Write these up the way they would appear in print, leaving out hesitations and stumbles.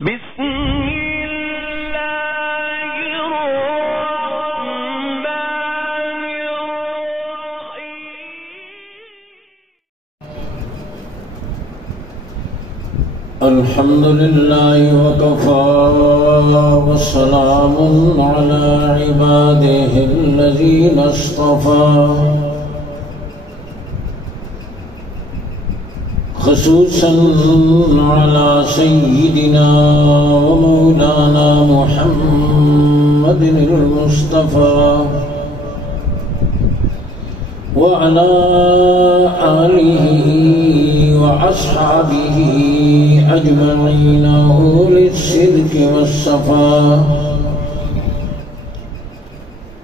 بسم الله الرحمن الرحيم الحمد لله وكفى وسلام على عباده الذين اصطفى خصوصا على سيدنا ومولانا محمد المصطفى وعلى آله وأصحابه أجمعين أولي الصدق والصفاء.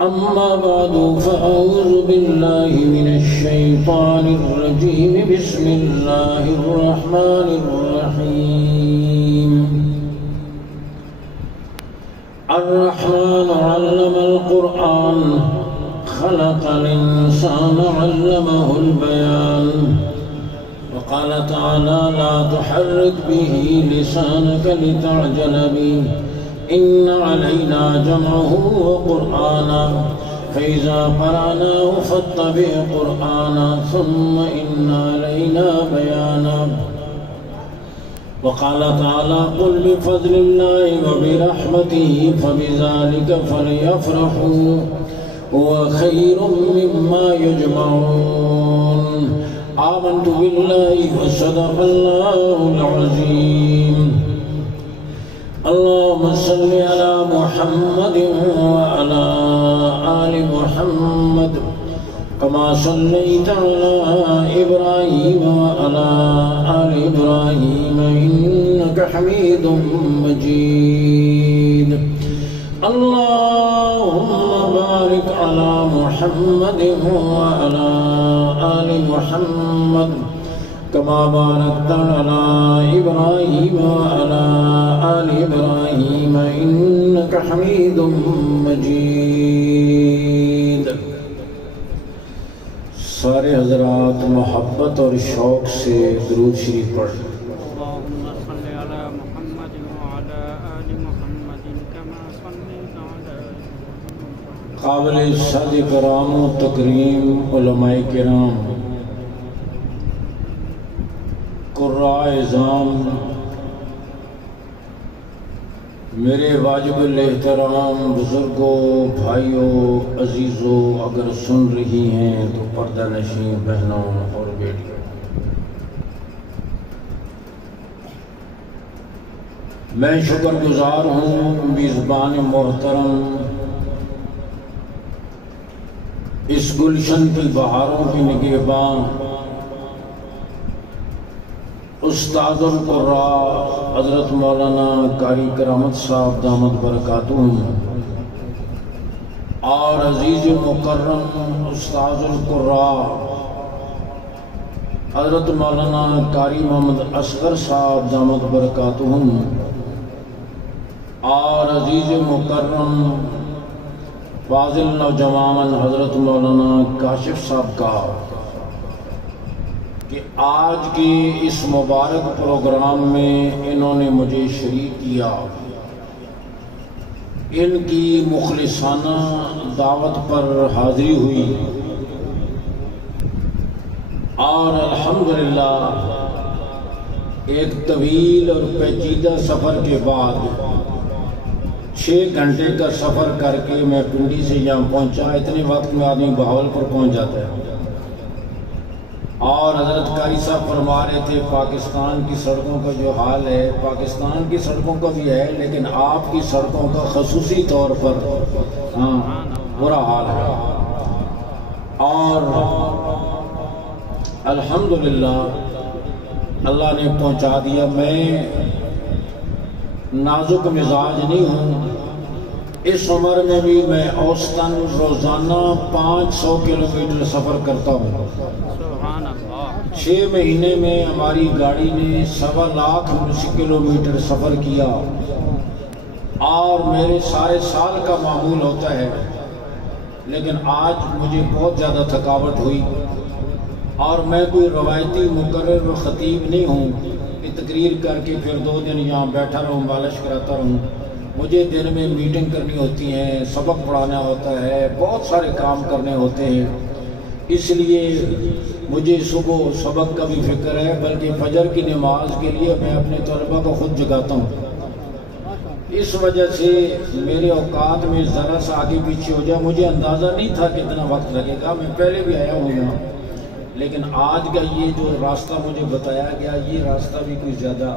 أما بعد فأعوذ بالله من الشيطان الرجيم. بسم الله الرحمن الرحيم. الرحمن علم القرآن خلق الإنسان علمه البيان. وقال تعالى لا تحرك به لسانك لتعجل به إن علينا جمعه وقرآنا فإذا قرأناه فاتبع قرآنا ثم إن علينا بيانا. وقال تعالى قل بفضل الله وبرحمته فبذلك فليفرحوا هو خير مما يجمعون. آمنت بالله وصدق الله العظيم. اللهم صل على محمد وعلى آل محمد كما صليت على إبراهيم وعلى آل إبراهيم إنك حميد مجيد. اللهم بارك على محمد وعلى آل محمد كما باركت على إبراهيم وعلى آل إبراهيم إنك حميد مجيد. سارے حضرات محبت اور شوق سے درود شریف پڑھ. اللهم صل على محمد وعلى آل محمد كما صليت على قابل صد کرام و تکریم علماء کرام، قراء اعظام، میرے واجب الاحترام بزرگوں، بھائیوں، عزیزوں، اگر سن رہی ہیں تو پردہ نشین بہنوں اور بیٹیوں، میں شکر گزار ہوں میزبان محترم اس گلشن کی بہاروں کی نگہباں استاد القراء حضرت مولانا قاری کرامت صاحب دامت برکاتہم اور عزیز مکرم استاد القراء حضرت مولانا قاری محمد اصغر صاحب دامت برکاتہم اور عزیز مکرم فاضل نوجوان حضرت مولانا کاشف صاحب کا کہ آج کے اس مبارک پروگرام میں انہوں نے مجھے شریک کیا. ان کی مخلصانہ دعوت پر حاضری ہوئی اور الحمدللہ ایک طویل اور پیچیدہ سفر کے بعد 6 گھنٹے کا سفر کر کے میں پنڈی سے یہاں پہنچا. اتنے وقت میں آدمی بہاولپور پہنچ جاتا ہے. اور حضرت قاری صاحب فرما رہے تھے پاکستان کی سڑکوں کا جو حال ہے، پاکستان کی سڑکوں کا بھی ہے لیکن آپ کی سڑکوں کا خصوصی طور پر برا حال ہے. اور الحمدللہ اللہ نے پہنچا دیا. میں نازک مزاج نہیں ہوں. اس عمر میں بھی میں اوسطاً روزانہ 500 کلومیٹر سفر کرتا ہوں. 6 مہینے میں ہماری گاڑی نے 1.25 لاکھ کلومیٹر سفر کیا اور میرے سارے سال کا معمول ہوتا ہے، لیکن آج مجھے بہت زیادہ تھکاوٹ ہوئی اور میں کوئی روایتی مقرر و خطیب نہیں ہوں کہ ایک تقریر کر کے پھر 2 دن یہاں بیٹھا رہوں، مالش کراتا رہوں. مجھے دن میں میٹنگ کرنی ہوتی ہیں، سبق پڑھانا ہوتا ہے، بہت سارے کام کرنے ہوتے ہیں. اس لیے مجھے صبح سبق کا بھی فکر ہے، بلکہ فجر کی نماز کے لیے میں اپنے طلبہ کو خود جگاتا ہوں. اس وجہ سے میرے اوقات میں ذرا سا آگے پیچھے ہو جائے. مجھے اندازہ نہیں تھا کتنا وقت لگے گا، میں پہلے بھی آیا ہوں یہاں، لیکن آج کا یہ جو راستہ مجھے بتایا گیا یہ راستہ بھی کوئی زیادہ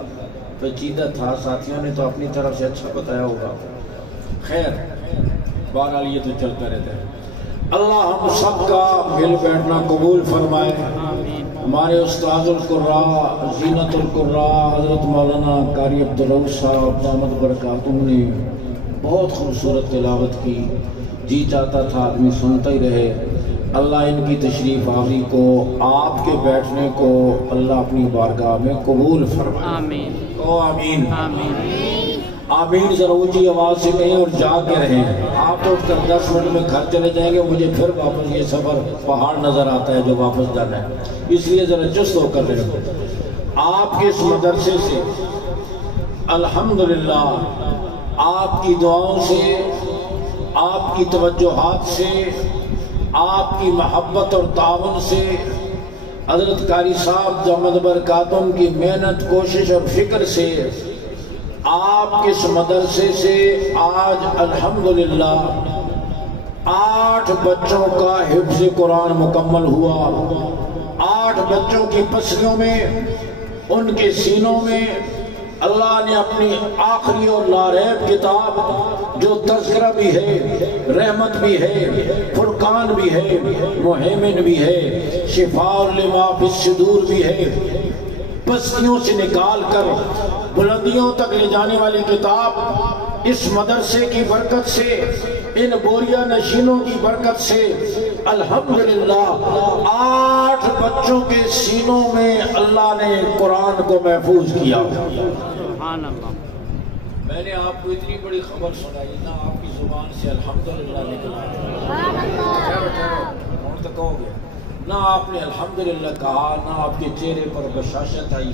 پیچیدہ تھا. ساتھیوں نے تو اپنی طرف سے اچھا بتایا ہوگا. خیر بہرحال یہ تو چلتا رہتا ہے. اللہ ہم سب کا مل بیٹھنا قبول فرمائے. ہمارے استاد القراء زینت القراء حضرت مولانا قاری عبدالرؤوف صاحب دامت برکاتہم نے بہت خوبصورت تلاوت کی. جی چاہتا تھا آدمی سنتا ہی رہے. اللہ ان کی تشریف آوری کو، آپ کے بیٹھنے کو اللہ اپنی بارگاہ میں قبول فرمائے. آمین. او آمین. آمین. آمین ذرا اونچی آواز سے کہیں اور جا کے رہیں. آپ تو اٹھ کر 10 منٹ میں گھر چلے جائیں گے، مجھے پھر واپس یہ سفر پہاڑ نظر آتا ہے جو واپس جانا ہے. اس لیے ذرا چست ہو کر رہے. آپ کے اس مدرسے سے الحمدللہ آپ کی دعاؤں سے، آپ کی توجہات سے، آپ کی محبت اور تعاون سے، حضرت قاری صاحب دامت برکاتہم کی محنت، کوشش اور فکر سے آپ کے اس مدرسے سے آج الحمدللہ 8 بچوں کا حفظ قرآن مکمل ہوا. 8 بچوں کی پسلیوں میں، ان کے سینوں میں اللہ نے اپنی آخری اور لاریب کتاب جو تذکرہ بھی ہے، رحمت بھی ہے، فرقان بھی ہے، مہیمن بھی ہے، شفاء لما فی الصدور بھی ہے، پستیوں سے نکال کر بلندیوں تک لے جانے والی کتاب اس مدرسے کی برکت سے، ان بوریا نشینوں کی برکت سے الحمدللہ 8 بچوں کے سینوں میں اللہ نے قرآن کو محفوظ کیا. سبحان اللہ. میں نے آپ کو اتنی بڑی خبر سنائی نہ آپ کی زبان سے الحمدللہ نکلا. کون تک کہو گے؟ نہ آپ نے الحمدللہ کہا، نہ آپ کے چہرے پر بشاشت آئی.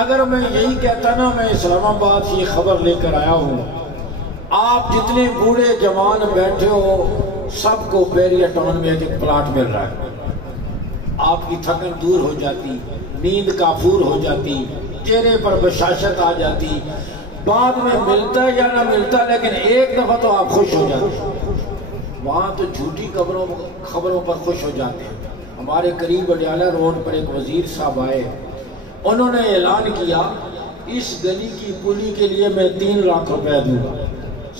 اگر میں یہی کہتا نا میں اسلام آباد سے یہ خبر لے کر آیا ہوں، آپ جتنے بوڑھے جوان بیٹھے ہو سب کو پیریا ٹاؤن میں ایک پلاٹ مل رہا ہے. آپ کی تھکن دور ہو جاتی، نیند کافور ہو جاتی، چہرے پر بشاشت آ جاتی. بعد میں ملتا یا نہ ملتا لیکن ایک دفعہ تو آپ خوش ہو جاتے. وہاں تو جھوٹی خبروں پر خوش ہو جاتے ہیں. ہمارے قریب اڈیالہ روڈ پر ایک وزیر صاحب آئے، انہوں نے اعلان کیا اس گلی کی پلی کے لیے میں 3 لاکھ روپے دوں گا.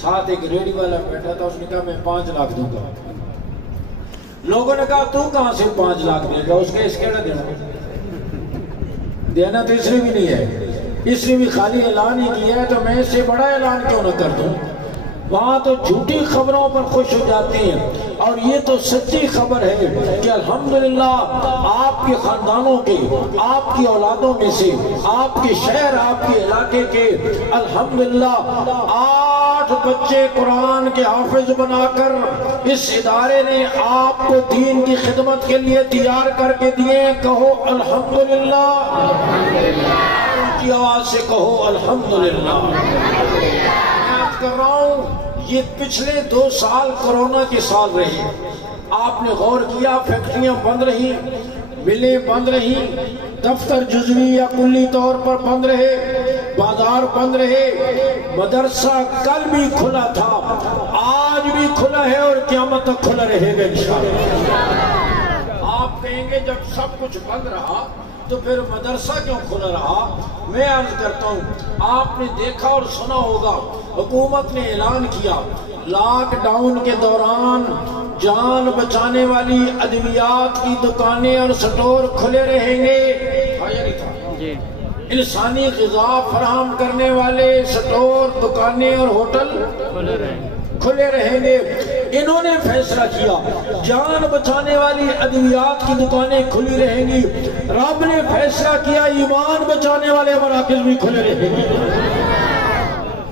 ساتھ ایک ریڈی والا بیٹھا تھا، اس نے کہا میں 5 لاکھ دوں گا. لوگوں نے کہا تو کہاں سے 5 لاکھ دے گا؟ اس کے اس کیڑا دینا تو اس نے بھی نہیں ہے، اس نے بھی خالی اعلان ہی کیا ہے، تو میں اس سے بڑا اعلان کیوں نہ کر دوں؟ وہاں تو جھوٹی خبروں پر خوش ہو جاتے ہیں، اور یہ تو سچی خبر ہے کہ الحمدللہ آپ کے خاندانوں کے، آپ کی اولادوں میں سے، آپ کے شہر، آپ کے علاقے کے الحمدللہ 8 بچے قرآن کے حافظ بنا کر اس ادارے نے آپ کو دین کی خدمت کے لیے تیار کر کے دیے. کہو الحمدللہ. کی آواز سے کہو الحمدللہ. کر رہا ہوں یہ پچھلے 2 سال کرونا کے سال رہے. آپ نے غور کیا فیکٹریاں بند رہی، ملیں بند رہی، دفتر جزوی یا کلی طور پر بند رہے، بازار بند رہے. مدرسہ کل بھی کھلا تھا، آج بھی کھلا ہے اور قیامت تک کھلا رہے گا انشاءاللہ. آپ کہیں گے جب سب کچھ بند رہا تو پھر مدرسہ کیوں کھلا رہا؟ میں عرض کرتا ہوں آپ نے دیکھا اور سنا ہوگا حکومت نے اعلان کیا لاک ڈاؤن کے دوران جان بچانے والی ادویات کی دکانیں اور سٹور کھلے رہیں گے. انسانی غذا فراہم کرنے والے سٹور، دکانیں اور ہوٹل کھلے رہیں گے. انہوں نے فیصلہ کیا جان بچانے والی ادویات کی دکانیں کھلی رہیں گی. رب نے فیصلہ کیا ایمان بچانے والے مراکز بھی کھلے رہیں گے.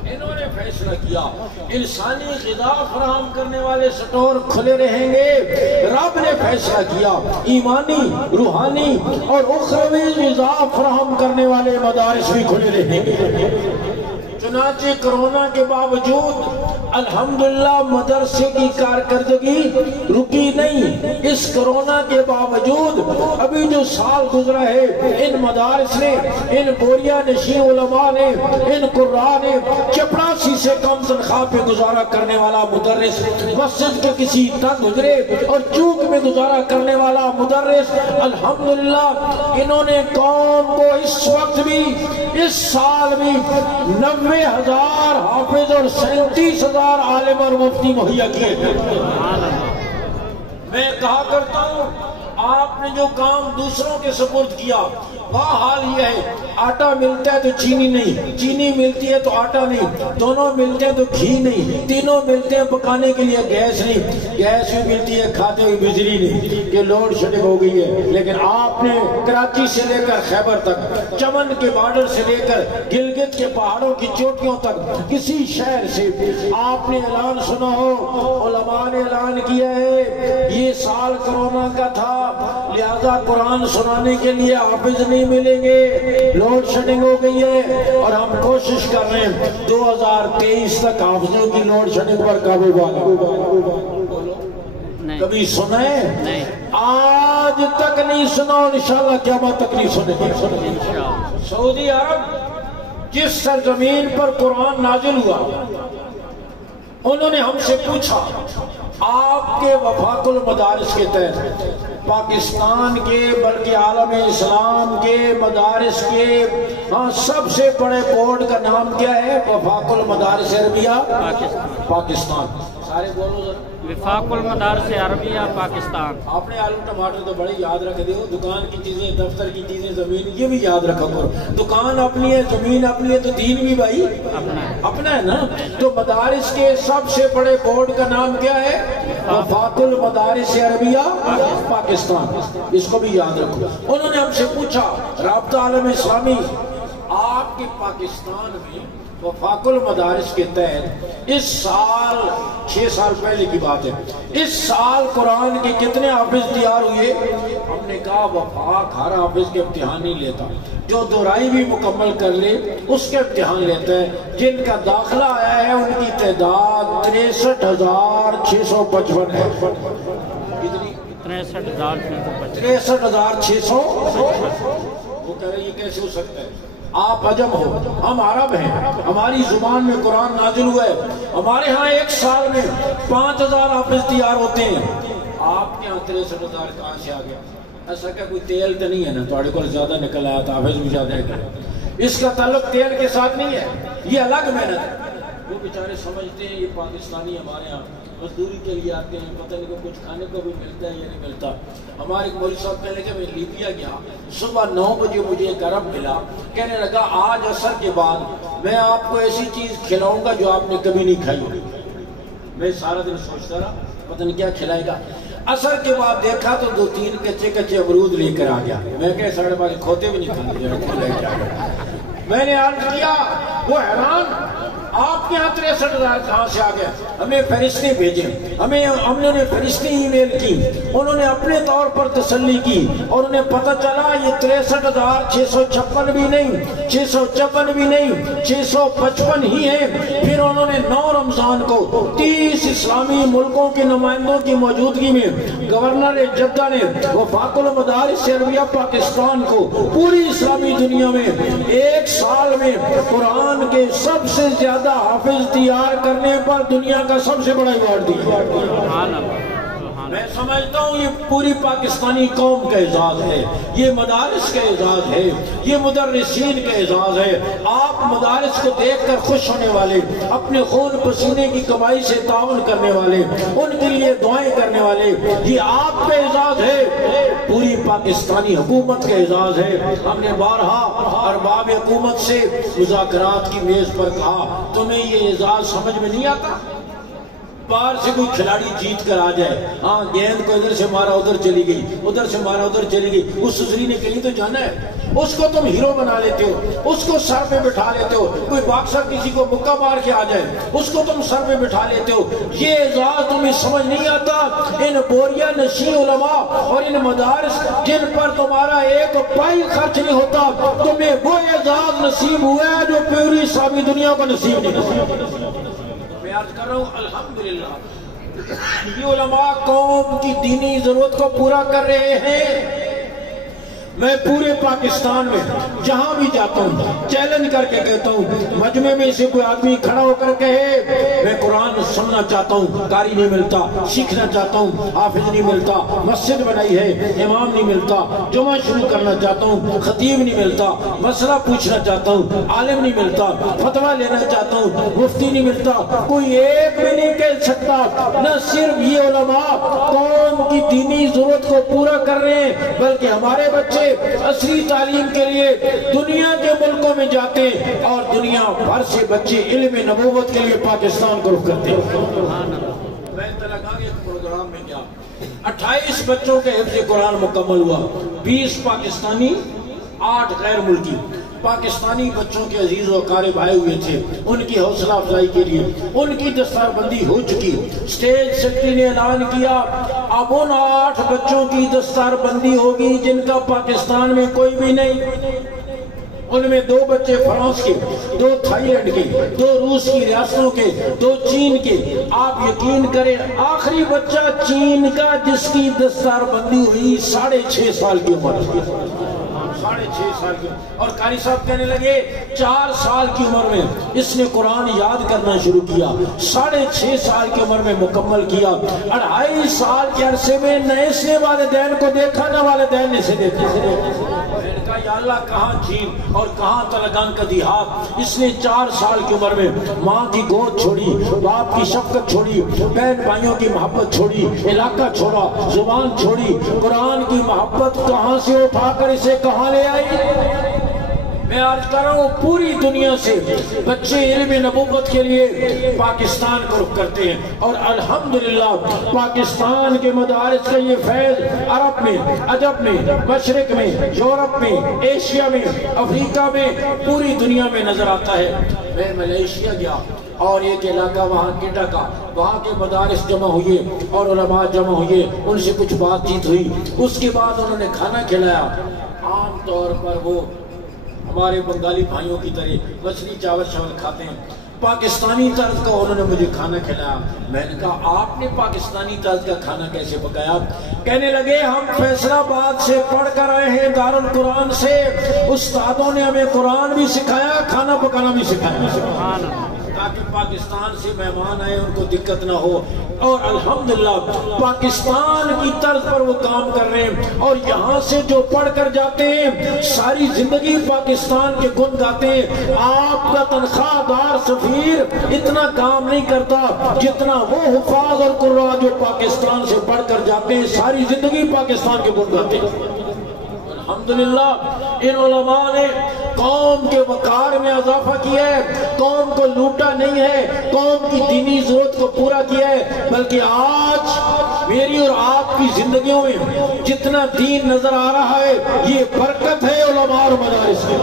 انہوں نے فیصلہ کیا کیا، انسانی غذا فراہم کرنے والے سٹور کھلے رہیں گے، رب نے فیصلہ کیا ایمانی، روحانی اور اخروی غذا فراہم کرنے والے مدارس بھی کھلے رہیں گے۔ چنانچہ کرونا کے باوجود الحمدللہ مدرسے کی کارکردگی رکی نہیں۔ اس کرونا کے باوجود ابھی جو سال گزرا ہے، ان مدارس نے، ان بوریا نشین علماء نے، ان قراء نے چپراسی سے کم تنخواہ پہ گزارا کرنے والا مدرس، مسجد کے کسی تنگ گزرے اور چوک میں گزارا کرنے والا مدرس، الحمدللہ انہوں نے قوم کو اس وقت بھی، اس سال بھی 90,000 حافظ اور 37,000 عالم اور مفتی مہیا کیے تھے۔ میں کہا کرتا ہوں آپ نے جو کام دوسروں کے سپرد کیا، وہ حال یہ ہے، آٹا ملتا ہے تو چینی نہیں، چینی ملتی ہے تو آٹا نہیں، دونوں ملتے ہیں تو گھی نہیں، تینوں ملتے ہیں پکانے کے لیے گیس نہیں، گیس بھی ملتی ہے کھاتے ہوئی بجلی نہیں، کہ لوڈ شیڈنگ ہو گئی ہے۔ لیکن آپ نے کراچی سے لے کر خیبر تک، چمن کے بارڈر سے لے کر گلگت کے پہاڑوں کی چوٹیوں تک، کسی شہر سے آپ نے اعلان سنا ہو، علماء نے اعلان کیا ہے یہ سال کرونا کا تھا، لہذا قرآن سنانے کے لیے حافظ نہیں ملیں گے، لوڈ شیڈنگ ہو گئی ہے، اور ہم کوشش کر رہے ہیں 2023 تک حافظوں کی لوڈ شیڈنگ پر قابو پانا۔ کبھی سنا ہے؟ آج تک نہیں سنا، انشاءاللہ قیامت تک نہیں سنے گے۔ سعودی عرب جس سرزمین پر قرآن نازل ہوا، انہوں نے ہم سے پوچھا آپ کے وفاق المدارس کے تحت پاکستان کے بلکہ عالم اسلام کے مدارس کے سب سے بڑے بورڈ کا نام کیا ہے؟ وفاق المدارس عربیہ پاکستان۔ سارے بولو ذرا، وفاق المدارس عربیہ پاکستان۔ آپ نے آلو ٹماٹر تو بڑے یاد رکھ دیو، دکان کی چیزیں، دفتر کی چیزیں، زمین یہ بھی یاد رکھو کرو۔ دکان اپنی ہے، زمین اپنی ہے، تو دین بھی بھائی اپنا ہے نا۔ تو مدارس کے سب سے بڑے بورڈ کا نام کیا ہے؟ وفاق المدارس عربیہ پاکستان۔ اس کو بھی یاد رکھو۔ انہوں نے ہم سے پوچھا رابطہ عالم اسلامی، آپ کے پاکستان میں وفاق المدارس کے تحت اس سال 6 سال پہلے کی بات ہے، اس سال قرآن کے کتنے حافظ تیار ہوئے؟ ہم نے کہا وفاق ہر حافظ کے امتحان نہیں لیتا، جو دورائی بھی مکمل کر لے اس کے امتحان لیتا ہے۔ جن کا داخلہ آیا ہے ان کی تعداد 63,655 ہے۔ کتنی؟ 63,600۔ وہ کہہ رہے یہ کیسے ہو سکتا ہے؟ آپ عجم ہو، ہم عرب ہیں، ہماری زبان میں قرآن نازل ہوا ہے، ہمارے ہاں ایک سال میں 5,000 حافظ تیار ہوتے ہیں، آپ کے ہاں 63,000 کہاں سے آ گیا؟ ایسا کہ کوئی تیل تو نہیں ہے نا تھوڑے کو زیادہ نکل آیا تھا، حافظ بھی زیادہ ہے، اس کا تعلق تیل کے ساتھ نہیں ہے، یہ الگ محنت ہے۔ وہ بیچارے سمجھتے ہیں یہ پاکستانی ہمارے ہاں مزدوری کے لیے آتے ہیں، پتہ نہیں کہ کچھ کھانے کو بھی ملتا ہے یا نہیں ملتا۔ ہمارے ایک مولوی صاحب کہنے کہ میں لیبیا گیا، صبح 9 بجے مجھے ایک عرب ملا، کہنے لگا آج عصر کے بعد میں آپ کو ایسی چیز کھلاؤں گا جو آپ نے کبھی نہیں کھائی ہوگی۔ میں سارا دن سوچتا رہا پتہ نہیں کیا کھلائے گا۔ عصر کے بعد دیکھا تو 2-3 کچے امرود لے کر آ گیا۔ میں کہے ساڑھے پاس کھوتے بھی نہیں کھانے، میں نے عرض کیا، وہ حیران آپ کے ہاں 63,000 کہاں سے آ گئے؟ ہمیں فرشتے بھیجے، ہم نے فرشتے ای میل کی، انہوں نے اپنے طور پر تسلی کی اور انہیں پتہ چلا یہ 63,656 بھی نہیں، 654 بھی نہیں، 655 ہی ہیں۔ پھر انہوں نے 9 رمضان کو 30 اسلامی ملکوں کے نمائندوں کی موجودگی میں گورنر جدہ نے وفاق المدارس عربیہ پاکستان کو پوری اسلامی دنیا میں ایک سال میں قرآن کے سب سے زیادہ حافظ تیار کرنے پر دنیا کا سب سے بڑا ایوارڈ دیا۔ میں سمجھتا ہوں یہ پوری پاکستانی قوم کا اعزاز ہے، یہ مدارس کا اعزاز ہے، یہ مدرسین کا اعزاز ہے۔ آپ مدارس کو دیکھ کر خوش ہونے والے، اپنے خون پسینے کی کمائی سے تعاون کرنے والے، ان کے لیے دعائیں کرنے والے، یہ آپ کا اعزاز ہے، پوری پاکستانی حکومت کا اعزاز ہے۔ ہم نے بارہا ارباب حکومت سے مذاکرات کی میز پر کہا تمہیں یہ اعزاز سمجھ میں نہیں آتا؟ باہر سے کوئی کھلاڑی جیت کر آ جائے، ہاں گیند کو ادھر سے مارا ادھر چلی گئی، ادھر سے مارا ادھر چلی گئی، اس سسری نے کہیں تو جانا ہے، اس کو تم ہیرو بنا لیتے ہو، اس کو سر پہ بٹھا لیتے ہو، کوئی باکسر کسی کو مکہ مار کے آ جائے اس کو تم سر پہ بٹھا لیتے ہو، یہ اعزاز تمہیں سمجھ نہیں آتا۔ ان بوریہ نشین علماء اور ان مدارس جن پر تمہارا ایک پائی خرچ نہیں ہوتا، تمہیں وہ اعزاز نصیب ہوا ہے جو پوری ساری دنیا کو نصیب نہیں ہوتا۔ میں عرض کر رہا ہوں الحمدللہ یہ علماء قوم کی دینی ضرورت کو پورا کر رہے ہیں۔ میں پورے پاکستان میں جہاں بھی جاتا ہوں چیلنج کر کے کہتا ہوں، مجمع میں سے کوئی آدمی کھڑا ہو کر کہے میں قرآن سننا چاہتا ہوں، قاری نہیں ملتا، سیکھنا چاہتا ہوں، حافظ نہیں ملتا، مسجد بنائی ہے امام نہیں ملتا، جمعہ شروع کرنا چاہتا ہوں خطیب نہیں ملتا، مسئلہ پوچھنا چاہتا ہوں عالم نہیں ملتا، فتویٰ لینا چاہتا ہوں مفتی نہیں ملتا، کوئی ایک بھی نہیں کہہ سکتا۔ نہ صرف یہ علماء قوم کی دینی ضرورت کو پورا کر رہے ہیں بلکہ ہمارے بچے عصری تعلیم کے لیے دنیا کے ملکوں میں جاتے ہیں اور دنیا بھر سے بچے علم نبوت کے لیے پاکستان کو رخ کرتے ہیں۔ میں لگا کے پروگرام میں کیا 28 بچوں کے حفظ قرآن مکمل ہوا، 20 پاکستانی 8 غیر ملکی۔ پاکستانی بچوں کے عزیز و اقارب آئے ہوئے تھے، ان کی حوصلہ افزائی کے لیے ان کی دستار بندی ہو چکی، اسٹیج سیکرٹری نے اعلان کیا اب ان 8 بچوں کی دستار بندی ہوگی جن کا پاکستان میں کوئی بھی نہیں۔ ان میں 2 بچے فرانس کے، 2 تھائی لینڈ کے، 2 روس کی ریاستوں کے، 2 چین کے۔ آپ یقین کریں آخری بچہ چین کا جس کی دستار بندی ہوئی 6.5 سال کی عمر، 6.5 سال کی، اور قاری صاحب کہنے لگے 4 سال کی عمر میں اس نے قرآن یاد کرنا شروع کیا، 6.5 سال کی عمر میں مکمل کیا، 2.5 سال کے عرصے میں نہ اس نے والدین کو دیکھا نہ والدین نے اسے دیکھا۔ میں نے کہا یا اللہ کہاں چین اور کہاں تلگان کا دیہات، اس نے 4 سال کی عمر میں ماں کی گود چھوڑی، باپ کی شفقت چھوڑی، بہن بھائیوں کی محبت چھوڑی، علاقہ چھوڑا، زبان چھوڑی، قرآن کی محبت کہاں سے اٹھا کر اسے کہاں لے آئی۔ میں عرض کر رہا ہوں پوری دنیا سے بچے علم نبوت کے لیے پاکستان کو رخ کرتے ہیں، اور الحمدللہ پاکستان کے مدارس کا یہ فیض عرب میں، عجب میں، مشرق میں، یورپ میں، ایشیا میں، افریقہ میں، پوری دنیا میں نظر آتا ہے۔ میں ملیشیا گیا اور ایک علاقہ وہاں کیٹا کا، وہاں کے مدارس جمع ہوئے اور علماء جمع ہوئے، ان سے کچھ بات چیت ہوئی، اس کے بعد انہوں نے کھانا کھلایا۔ عام طور پر وہ ہمارے بنگالی بھائیوں کی طرح مچھلی چاول شاول کھاتے ہیں، پاکستانی طرز کا انہوں نے مجھے کھانا کھلایا۔ میں نے کہا آپ نے پاکستانی طرز کا کھانا کیسے پکایا؟ کہنے لگے ہم فیصل آباد سے پڑھ کر آئے ہیں دارالقرآن سے، استادوں نے ہمیں قرآن بھی سکھایا کھانا پکانا بھی سکھایا، تاکہ پاکستان سے مہمان آئے ان کو دقت نہ ہو، اور الحمدللہ پاکستان کی طرز پر وہ کام کر رہے ہیں، اور یہاں سے جو پڑھ کر جاتے ہیں ساری زندگی پاکستان کے گن گاتے ہیں۔ آپ کا تنخواہ دار سفیر اتنا کام نہیں کرتا جتنا وہ حفاظ اور قراء جو پاکستان سے پڑھ کر جاتے ہیں ساری زندگی پاکستان کے گن گاتے ہیں۔ الحمدللہ ان علماء نے قوم کے وقار میں اضافہ کیا ہے، قوم کو لوٹا نہیں ہے، قوم کی دینی ضرورت کو پورا کیا ہے، بلکہ آج میری اور آپ کی زندگیوں میں جتنا دین نظر آ رہا ہے یہ برکت ہے علماء اور مدارس کی۔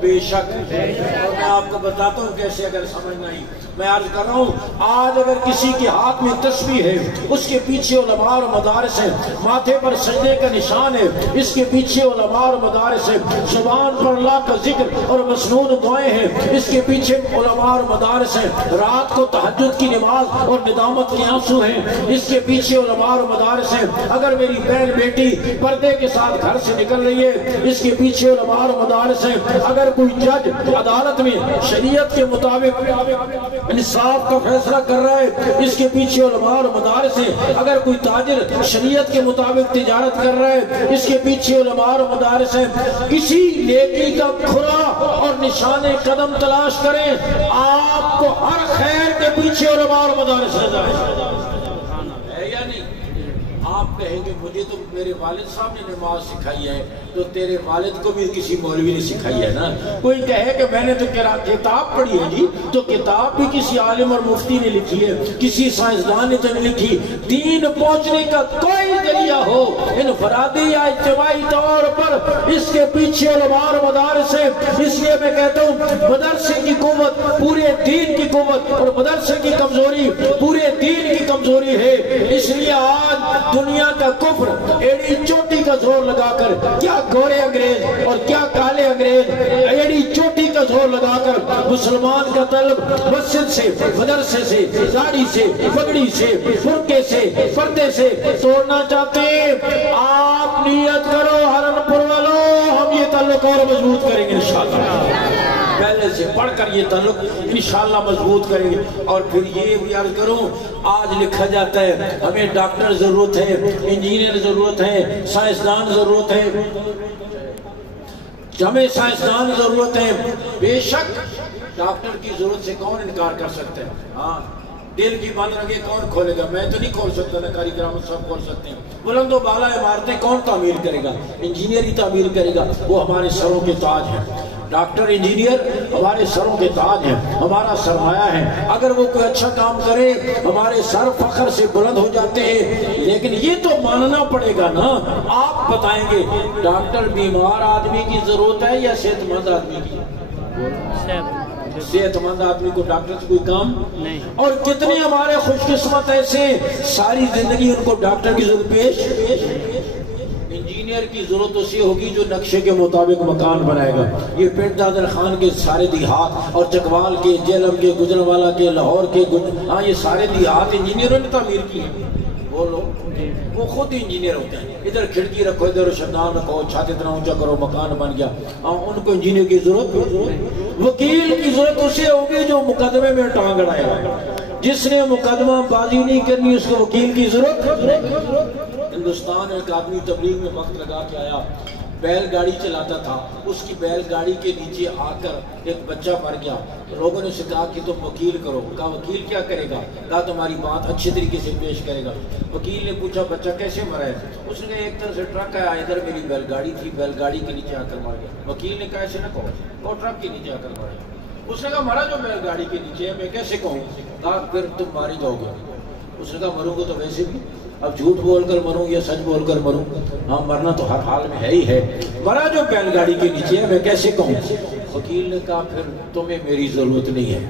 بے شک اور میں آپ کو بتاتا ہوں کیسے اگر سمجھنا ہی، میں عرض کر رہا ہوں آج اگر کسی کے ہاتھ میں تسبیح ہے اس کے پیچھے علماء اور مدارس ہیں، ماتھے پر سجدے کا نشان ہے اس کے پیچھے علماء اور مدارس ہیں، زبان پر اللہ کا ذکر اور مسنون دعائیں ہیں اس کے پیچھے علماء اور مدارس ہیں، رات کو تہجد کی نماز اور ندامت کے آنسو ہیں اس کے پیچھے علماء اور مدارس ہیں، اگر میری بہن بیٹی پردے کے ساتھ گھر سے نکل رہی ہے اس کے پیچھے علماء اور مدارس ہیں، اگر کوئی جج عدالت میں شریعت کے مطابق انصاف کا فیصلہ کر رہا ہے اس کے پیچھے علماء اور مدارس ہیں، اگر کوئی تاجر شریعت کے مطابق تجارت کر رہا ہے اس کے پیچھے علماء اور مدارس ہیں۔ کسی نیکی کا کھرا اور نشان قدم تلاش کریں، آپ کو ہر خیر کے پیچھے علماء اور مدارس نظر آئے، ہے یا نہیں؟ آپ کہیں گے مجھے تو میرے والد صاحب نے نماز سکھائی ہے، تو تیرے والد کو بھی کسی مولوی نے سکھائی ہے نا۔ کوئی کہے کہ میں نے تو کتاب پڑھی ہے جی، تو کتاب بھی کسی عالم اور مفتی نے لکھی ہے، کسی سائنسدان نے تو نہیں لکھی۔ دین پہنچنے کا کوئی ذریعہ ہو انفرادی یا اجتماعی طور پر، اس کے پیچھے علماء اور مدارسے، اس لیے میں کہتا ہوں مدرسے کی قوت پورے دین کی قوت، اور مدرسے کی کمزوری پورے دین کی کمزوری ہے۔ اس لیے آج دنیا کا کفر ایڑی چوٹی کا زور لگا کر، کیا گورے انگریز اور کیا کالے انگریز، ایڑی چوٹی کا زور لگا کر مسلمان کا طلب مسجد سے، مدرسے سے، داڑھی سے، پگڑی سے، فرقے سے، پردے سے توڑنا چاہتے ہیں۔ آپ نیت کرو ہرنپور والوں، ہم یہ تعلق اور مضبوط کریں گے انشاءاللہ، پہلے سے پڑھ کر یہ تعلق انشاءاللہ مضبوط کریں گے۔ اور پھر یہ بھی عرض کروں، آج لکھا جاتا ہے ہمیں ڈاکٹر ضرورت ہے، انجینئر ضرورت ہے، سائنسدان ضرورت ہے، ہمیں سائنسدان ضرورت ہے۔ بے شک ڈاکٹر کی ضرورت سے کون انکار کر سکتے ہیں؟ ہاں، دل کی بند رکھے کون کھولے گا؟ میں تو نہیں کھول سکتا، نہ کاری کرام سب کھول سکتے ہیں۔ بلند و بالا عمارتیں کون تعمیر کرے گا؟ انجینئر ہی تعمیر کرے گا، وہ ہمارے سروں کے تاج ہیں۔ ڈاکٹر انجینئر ہمارے سروں کے تاج ہیں، ہمارا سرمایہ ہے۔ اگر وہ کوئی اچھا کام کرے ہمارے سر فخر سے بلند ہو جاتے ہیں، لیکن یہ تو ماننا پڑے گا نا۔ آپ بتائیں گے ڈاکٹر بیمار آدمی کی ضرورت ہے یا صحت مند آدمی کی؟ صحت مند آدمی کو ڈاکٹر سے کوئی کام نہیں۔ اور کتنے ہمارے خوش قسمت ایسے ساری زندگی ان کو ڈاکٹر کی ضرورت پیش۔ انجینئر کی ضرورت اسی ہوگی جو نقشے کے مطابق مکان بنائے گا۔ یہ پنڈ دادر خان کے سارے دیہات اور چکوال کے، جیلم کے، گجرانوالہ کے، لاہور کے، ہاں یہ سارے دیہات انجینئروں نے تعمیر کی ہیں۔ بولو، وہ خود انجینئر ہوتے ہیں۔ ادھر کھڑکی رکھو، ادھر روشندان رکھو، چھت اتنا اونچا کرو، مکان بن گیا۔ ان کو انجینئر کی ضرورت، وکیل کی ضرورت اسے ہوگی جو مقدمے میں ٹانگ اڑائے گا۔ جس نے مقدمہ بازی نہیں کرنی اس کو وکیل کی ضرورت۔ ہندوستان ایک آدمی تبلیغ میں وقت لگا کے آیا، بیل گاڑی چلاتا تھا، اس کی بیل گاڑی کے نیچے آ کر ایک بچہ مر گیا۔ لوگوں نے اسے کہا کہ تم وکیل کرو۔ کہا وکیل کیا کرے گا؟ کہا تمہاری بات اچھے طریقے سے پیش کرے گا۔ وکیل نے پوچھا بچہ کیسے مرا ہے؟ اس نے کہا ایک طرح سے ٹرک آیا، ادھر میری بیل گاڑی تھی، بیل گاڑی کے نیچے آ کر مر گیا۔ وکیل نے کہا ایسے نہ کہو، وہ ٹرک کے نیچے آ کر مرا۔ اس نے کہا مرا جو بیل گاڑی کے نیچے ہے، میں کیسے کہوں؟ کہا پھر تم مارے جاؤ گے۔ اس نے کہا مروں گا تو ویسے بھی، اب جھوٹ بول کر مروں یا سچ بول کر مروں؟ ہاں مرنا تو ہر حال میں ہے ہی ہے، مرا جو بیل گاڑی کے نیچے ہے میں کیسے کہوں؟ وکیل نے کہا پھر تمہیں میری ضرورت نہیں ہے،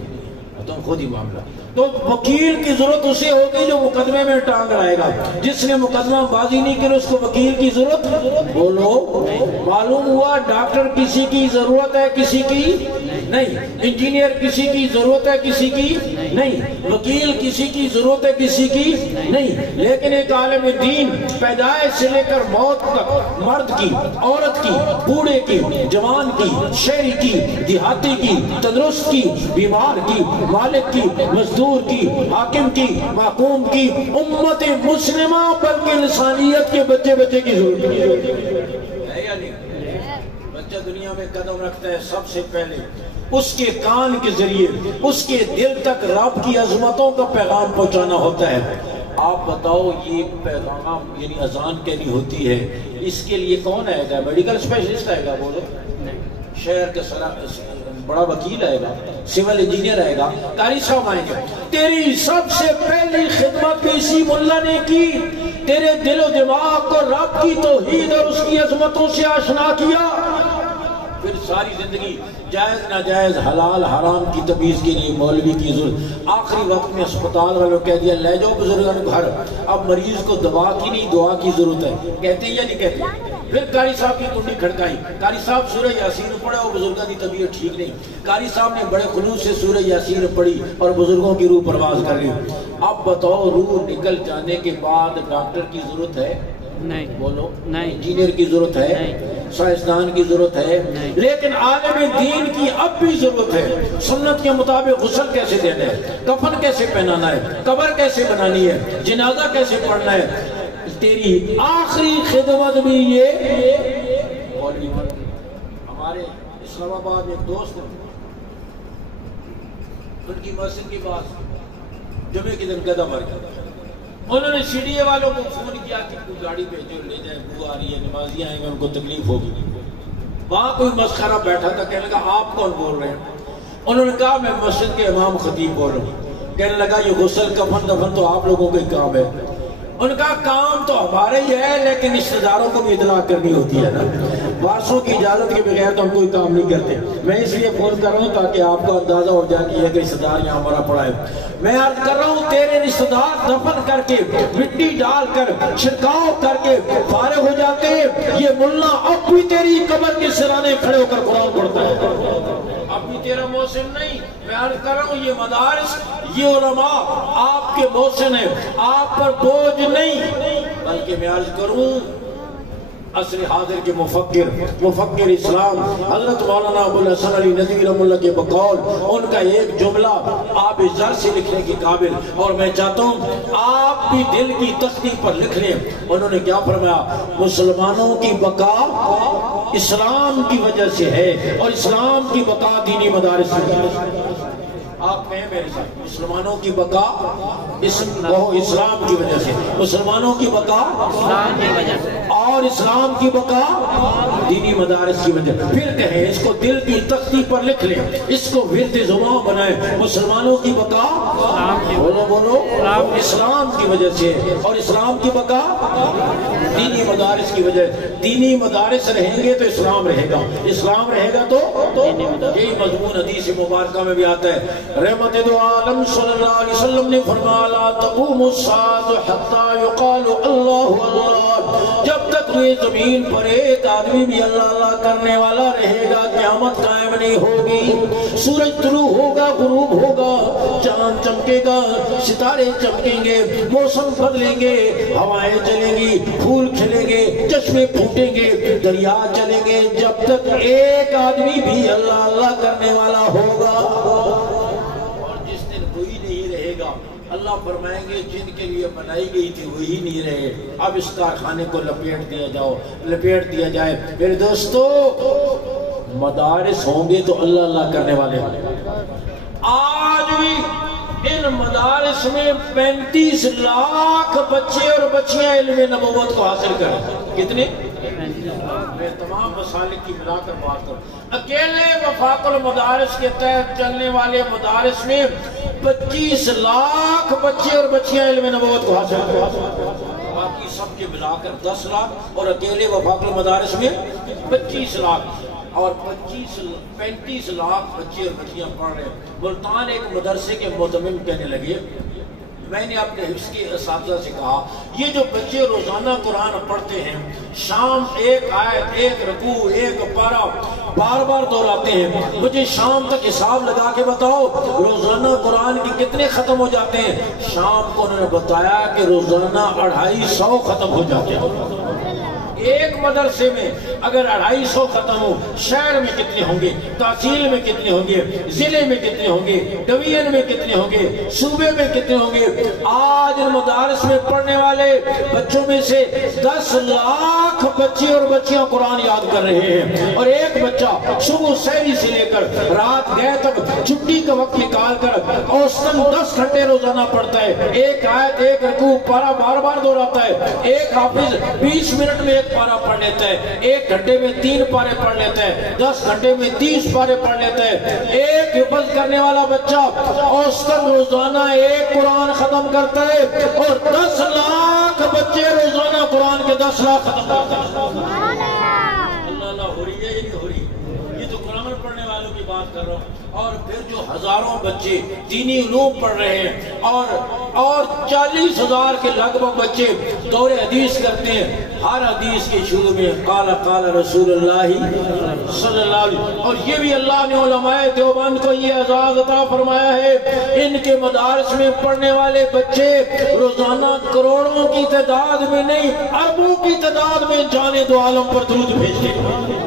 تم خود ہی معاملہ۔ تو وکیل کی ضرورت اسے ہوگی جو مقدمے میں ٹانگ لائے گا۔ جس نے مقدمہ بازی نہیں کی اس کو وکیل کی ضرورت۔ بولو، معلوم ہوا ڈاکٹر کسی کی ضرورت ہے کسی کی نہیں، انجینئر کسی کی ضرورت ہے کسی کی نہیں، وکیل کسی کی ضرورت ہے کسی کی نہیں، لیکن ایک عالم دین پیدائش سے لے کر موت تک، مرد کی، عورت کی، بوڑھے کی، جوان کی، شہری کی، دیہاتی کی، تندرست کی، بیمار کی، مالک کی، مزدور کی، حاکم کی، محکوم کی، امت مسلمہ بلکہ انسانیت کے بچے بچے کی ضرورت ہے یا نہیں؟ بچہ دنیا میں قدم رکھتا ہے سب سے پہلے اس کے کان کے ذریعے اس کے دل تک رب کی عظمتوں کا پیغام پہنچانا ہوتا ہے۔ آپ بتاؤ یہ پیغام یعنی اذان کہنی ہوتی ہے، اس کے لیے کون آئے گا؟ میڈیکل اسپیشلسٹ آئے گا؟ بولو، شہر کا بڑا وکیل آئے گا، سول انجینئر آئے گا، قاری صاحب آئیں گے۔ تیری سب سے پہلی خدمت اسی ملا نے کی، تیرے دل و دماغ کو رب کی توحید اور اس کی عظمتوں سے آشنا کیا۔ پھر ساری زندگی جائز ناجائز حلال حرام کی تمیز کے لیے مولوی کی ضرورت۔ آخری وقت میں اسپتال والوں کہہ دیا لے جاؤ بزرگان گھر، اب مریض کو دوا کی نہیں دعا کی ضرورت ہے، کہتے ہیں یا نہیں کہتے؟ پھر قاری صاحب کی کنڈی کھڑکائی، قاری صاحب سورہ یاسین پڑھا اور بزرگوں کی طبیعت ٹھیک نہیں، قاری صاحب نے بڑے خلوص سے سورہ یاسین پڑھی اور بزرگوں کی روح پرواز کر لی۔ اب بتاؤ روح نکل جانے کے بعد ڈاکٹر کی ضرورت ہے؟ نہیں، بولو نہیں، انجینئر کی ضرورت ہے، سائنسدان کی ضرورت ہے، لیکن عالم دین کی اب بھی ضرورت ہے۔ سنت کے مطابق غسل کیسے دینا ہے، کفن کیسے پہنانا ہے، قبر کیسے بنانی ہے، جنازہ کیسے پڑھنا ہے۔ تیری آخری خدمت بھی یہ۔ ہمارے اسلام آباد ایک دوست ان کی مسجد کی بات، جمعے کے دن گدھا مر گیا، انہوں نے سی ڈی اے والوں کو فون کیا کہ کوئی گاڑی بھیجو لے جائے، بو آ رہی ہے، نمازی آئیں گے، ان کو تکلیف ہوگی۔ وہاں کوئی مسخرہ بیٹھا تھا، کہنے لگا آپ کون بول رہے ہیں؟ انہوں نے کہا میں مسجد کے امام خطیب بول رہا ہوں۔ کہنے لگا یہ غسل کفن دفن تو آپ لوگوں کا ہی کام ہے۔ ان کا کام تو ہمارا ہی ہے، لیکن رشتہ داروں کو بھی اطلاع کرنی ہوتی ہے نا، وارثوں کی اجازت کے بغیر تو ہم کوئی کام نہیں کرتے۔ میں اس لیے فون کر رہا ہوں تاکہ آپ کو اندازہ ہو جائے کہ یہ رشتہ دار یہاں ہمارا پڑا ہے۔ میں عرض کر رہا ہوں تیرے رشتہ دار دفن کر کے مٹی ڈال کر چھڑکاؤ کر کے فارغ ہو جاتے ہیں، یہ ملا اب بھی تیری قبر کے سرانے کھڑے ہو کر قرآن پڑھتا ہے، اب بھی تیرا محسن نہیں۔ میں عرض کر رہا ہوں یہ مدارس، یہ علماء آپ کے محسن ہیں، آپ پر بوجھ نہیں، بلکہ میں عرض کروں عصر حاضر کے مفکر اسلام حضرت مولانا ابو الحسن علی ندوی رحمہ اللہ کے بقول ان کا ایک جملہ آپ زر سے لکھنے کی قابل، اور میں چاہتا ہوں آپ بھی دل کی تختی پر لکھ لیں۔ انہوں نے کیا فرمایا؟ مسلمانوں کی بقا اسلام کی وجہ سے ہے، اور اسلام کی بقا دینی مدارس سے۔ آپ کہیں میرے ساتھ، مسلمانوں کی بقا اسلام کی وجہ سے، مسلمانوں کی بقا اسلام کی وجہ سے، اور اسلام کی بقا دینی مدارس کی وجہ سے۔ پھر کہیں اس کو دل کی تختی پر لکھ لیں، اس کو ورد زبان بنائیں، مسلمانوں کی بقا بولو اسلام کی وجہ سے، اور اسلام کی بقا دینی مدارس کی وجہ سے۔ دینی مدارس رہیں گے تو اسلام رہے گا، اسلام رہے گا تو یہی مضمون حدیث مبارکہ میں بھی آتا ہے۔ رحمت دو عالم صلی اللہ علیہ وسلم نے فرمایا لا تقوم الساعة حتى يقال اللہ اللہ، جب تک یہ زمین پر ایک آدمی بھی اللہ اللہ کرنے والا رہے گا قیامت قائم نہیں ہوگی۔ سورج طلوع ہوگا، غروب ہوگا، چاند چمکے گا، ستارے چمکیں گے، موسم بدلیں گے، ہوائیں چلیں گی، پھول کھلیں گے، چشمے پھوٹیں گے، دریا چلیں گے، جب تک ایک آدمی بھی اللہ اللہ کرنے والا ہوگا۔ اللہ فرمائیں گے جن کے لیے بنائی گئی تھی وہی نہیں رہے، اب اس کارخانے کو لپیٹ دیا جائے۔ میرے دوستو مدارس ہوں گے تو اللہ اللہ کرنے والے آج بھی ان مدارس میں 35 لاکھ بچے اور بچیاں علم نبوت کو حاصل کریں۔ کتنے؟ میں تمام مسالک کی ملا کر بات کروں۔ اکیلے وفاق المدارس کے تحت چلنے والے مدارس میں 25 لاکھ بچے اور بچیاں علم نبوت کو حاصل کریں، باقی سب کے ملا کر 10 لاکھ، اور اکیلے وفاق المدارس میں 25 لاکھ، اور 35 لاکھ بچے اور بچیاں پڑھ رہے ہیں۔ ملتان ایک مدرسے کے متمم کہنے لگے، میں نے اپنے حفظ کے اساتذہ سے کہا یہ جو بچے روزانہ قرآن پڑھتے ہیں، شام ایک آیت، ایک رکوع، ایک پارہ بار بار دہراتے ہیں، مجھے شام تک حساب لگا کے بتاؤ روزانہ قرآن کی کتنے ختم ہو جاتے ہیں؟ شام کو انہوں نے بتایا کہ روزانہ 250 ختم ہو جاتے ہیں۔ ایک مدرسے میں اگر 250 ختم ہو، شہر میں کتنے ہوں گے، تحصیل میں کتنے ہوں گے، ضلع میں کتنے ہوں گے، ڈویژن میں کتنے ہوں گے، صوبے میں کتنے ہوں گے؟ آج ان مدارس میں پڑھنے والے بچوں میں سے 10 لاکھ بچے اور بچیاں قرآن یاد کر رہے ہیں، اور ایک بچہ صبح سحری سے لے کر رات گئے تک چھٹی کا وقت نکال کر اوسطاً 10 گھنٹے روزانہ پڑھتا ہے، ایک آیت، ایک رکوع، پارہ بار بار دہراتا ہے۔ ایک حافظ 20 منٹ میں ایک پارہ پڑھ لیتا ہے، 1 گھنٹے میں 3 پارے پڑھ لیتا ہے، 10 گھنٹے میں 30 پارے پڑھ لیتا ہے۔ ایک حفظ کرنے والا بچہ اوسطاً روزانہ ایک قرآن ختم کرتا ہے، اور 10 لاکھ بچے روزانہ قرآن کے 10 لاکھ ختم کرتا ہے۔ اللہ ہو رہی ہے یہ نہیں ہو رہی؟ یہ تو قرآن پڑھنے والوں کی بات کر رہا ہوں۔ اور پھر جو ہزاروں بچے دینی علوم پڑھ رہے ہیں، اور 40,000 کے لگ بھگ بچے دور حدیث کرتے ہیں، ہر حدیث کے شروع میں قال قال رسول اللہ صلی اللہ علیہ وسلم، اور یہ بھی اللہ نے علماء دیوبند کو یہ اعزاز عطا فرمایا ہے، ان کے مدارس میں پڑھنے والے بچے روزانہ کروڑوں کی تعداد میں نہیں، اربوں کی تعداد میں جانے دو عالم پر درود بھیجتے ہیں۔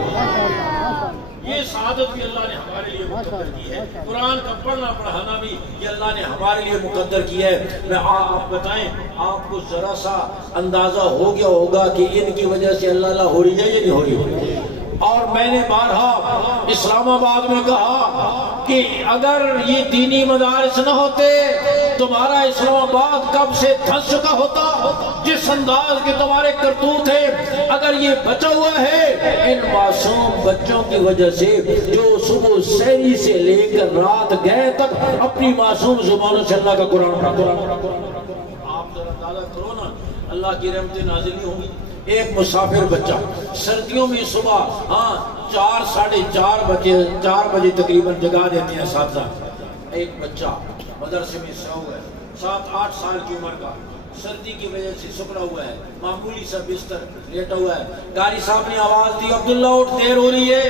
یہ سعادت بھی اللہ نے ہمارے لیے مقدر کی ہے، قرآن کا پڑھنا پڑھانا بھی یہ اللہ نے ہمارے لیے مقدر کیا ہے۔ میں آپ بتائیں، آپ کو ذرا سا اندازہ ہو گیا ہوگا کہ ان کی وجہ سے اللہ اللہ ہو رہی ہے یا نہیں ہو رہی؟ اور میں نے بارہا اسلام آباد میں کہا کہ اگر یہ دینی مدارس نہ ہوتے تمہارا اسلام آباد کب سے دھنس چکا ہوتا. جس انداز کے تمہارے کرتوت ہیں اگر یہ بچا ہوا ہے ان معصوم بچوں کی وجہ سے جو صبح سحری سے لے کر رات گئے تک اپنی معصوم زبانوں سے اللہ کا قرآن آپ ذرا اندازہ کرو نا اللہ کی رحمتیں نازل نہیں ہوں گی. ایک مسافر بچہ سردیوں میں صبح 4 ساڑھے 4 بجے تقریباً جگا دیتے ہیں اساتذہ. ایک بچہ مدرسے میں سویا ہوا ہے 7-8 سال کی عمر کا, سردی کی وجہ سے سکڑا ہوا ہے, معمولی سا بستر لیٹا ہوا ہے. قاری صاحب نے آواز دی عبداللہ اٹھ دیر ہو رہی ہے.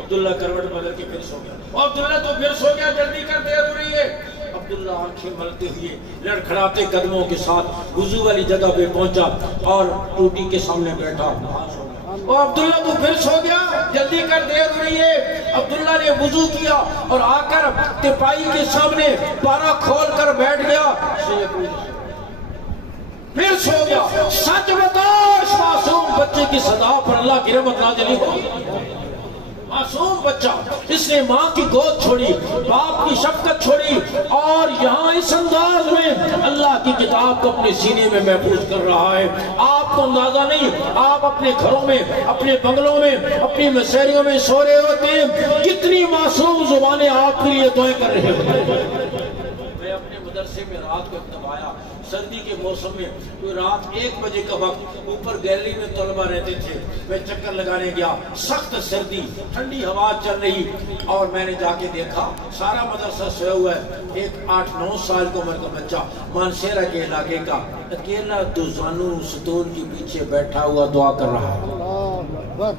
عبداللہ کروٹ بدل کے پھر سو گیا. عبداللہ تو پھر سو گیا, جلدی کر دیر ہو رہی ہے. عبداللہ آنکھیں ملتے ہوئے لڑکھڑاتے قدموں کے ساتھ وضو والی جگہ پہ پہنچا اور ٹوٹی کے سامنے بیٹھا. عبداللہ تو پھر سو گیا, جلدی کر دیر ہو رہی ہے. عبداللہ نے وضو کیا اور آ کر تپائی کے سامنے پارا کھول کر بیٹھ گیا, پھر سو گیا. سچ بتا اس معصوم بچے کی صدا پر اللہ کی رحمت نازل نہیں ہوئی. معصوم بچہ اس نے ماں کی گود چھوڑی, باپ کی شفقت چھوڑی اور یہاں اس انداز میں اللہ کی کتاب کو اپنے سینے میں محفوظ کر رہا ہے. آپ کو اندازہ نہیں, آپ اپنے گھروں میں, اپنے بنگلوں میں, اپنی مسیریوں میں سو رہے ہوتے ہیں, کتنی معصوم زبانیں آپ کے لیے دعائیں کر رہے ہوتے ہیں. میں اپنے مدرسے میں رات کو دبایا, سردی کے موسم میں کوئی رات 1 بجے کا وقت, اوپر گیلری میں طلبہ رہتے تھے. میں چکر لگانے گیا, سخت سردی, ٹھنڈی ہوا چل رہی اور میں نے جا کے دیکھا سارا مدرسہ سویا ہوا ہے. ایک 8-9 سال کی عمر کا بچہ مانسیرا کے علاقے کا اکیلا دوزانو ستون کے پیچھے بیٹھا ہوا دعا کر رہا ہے.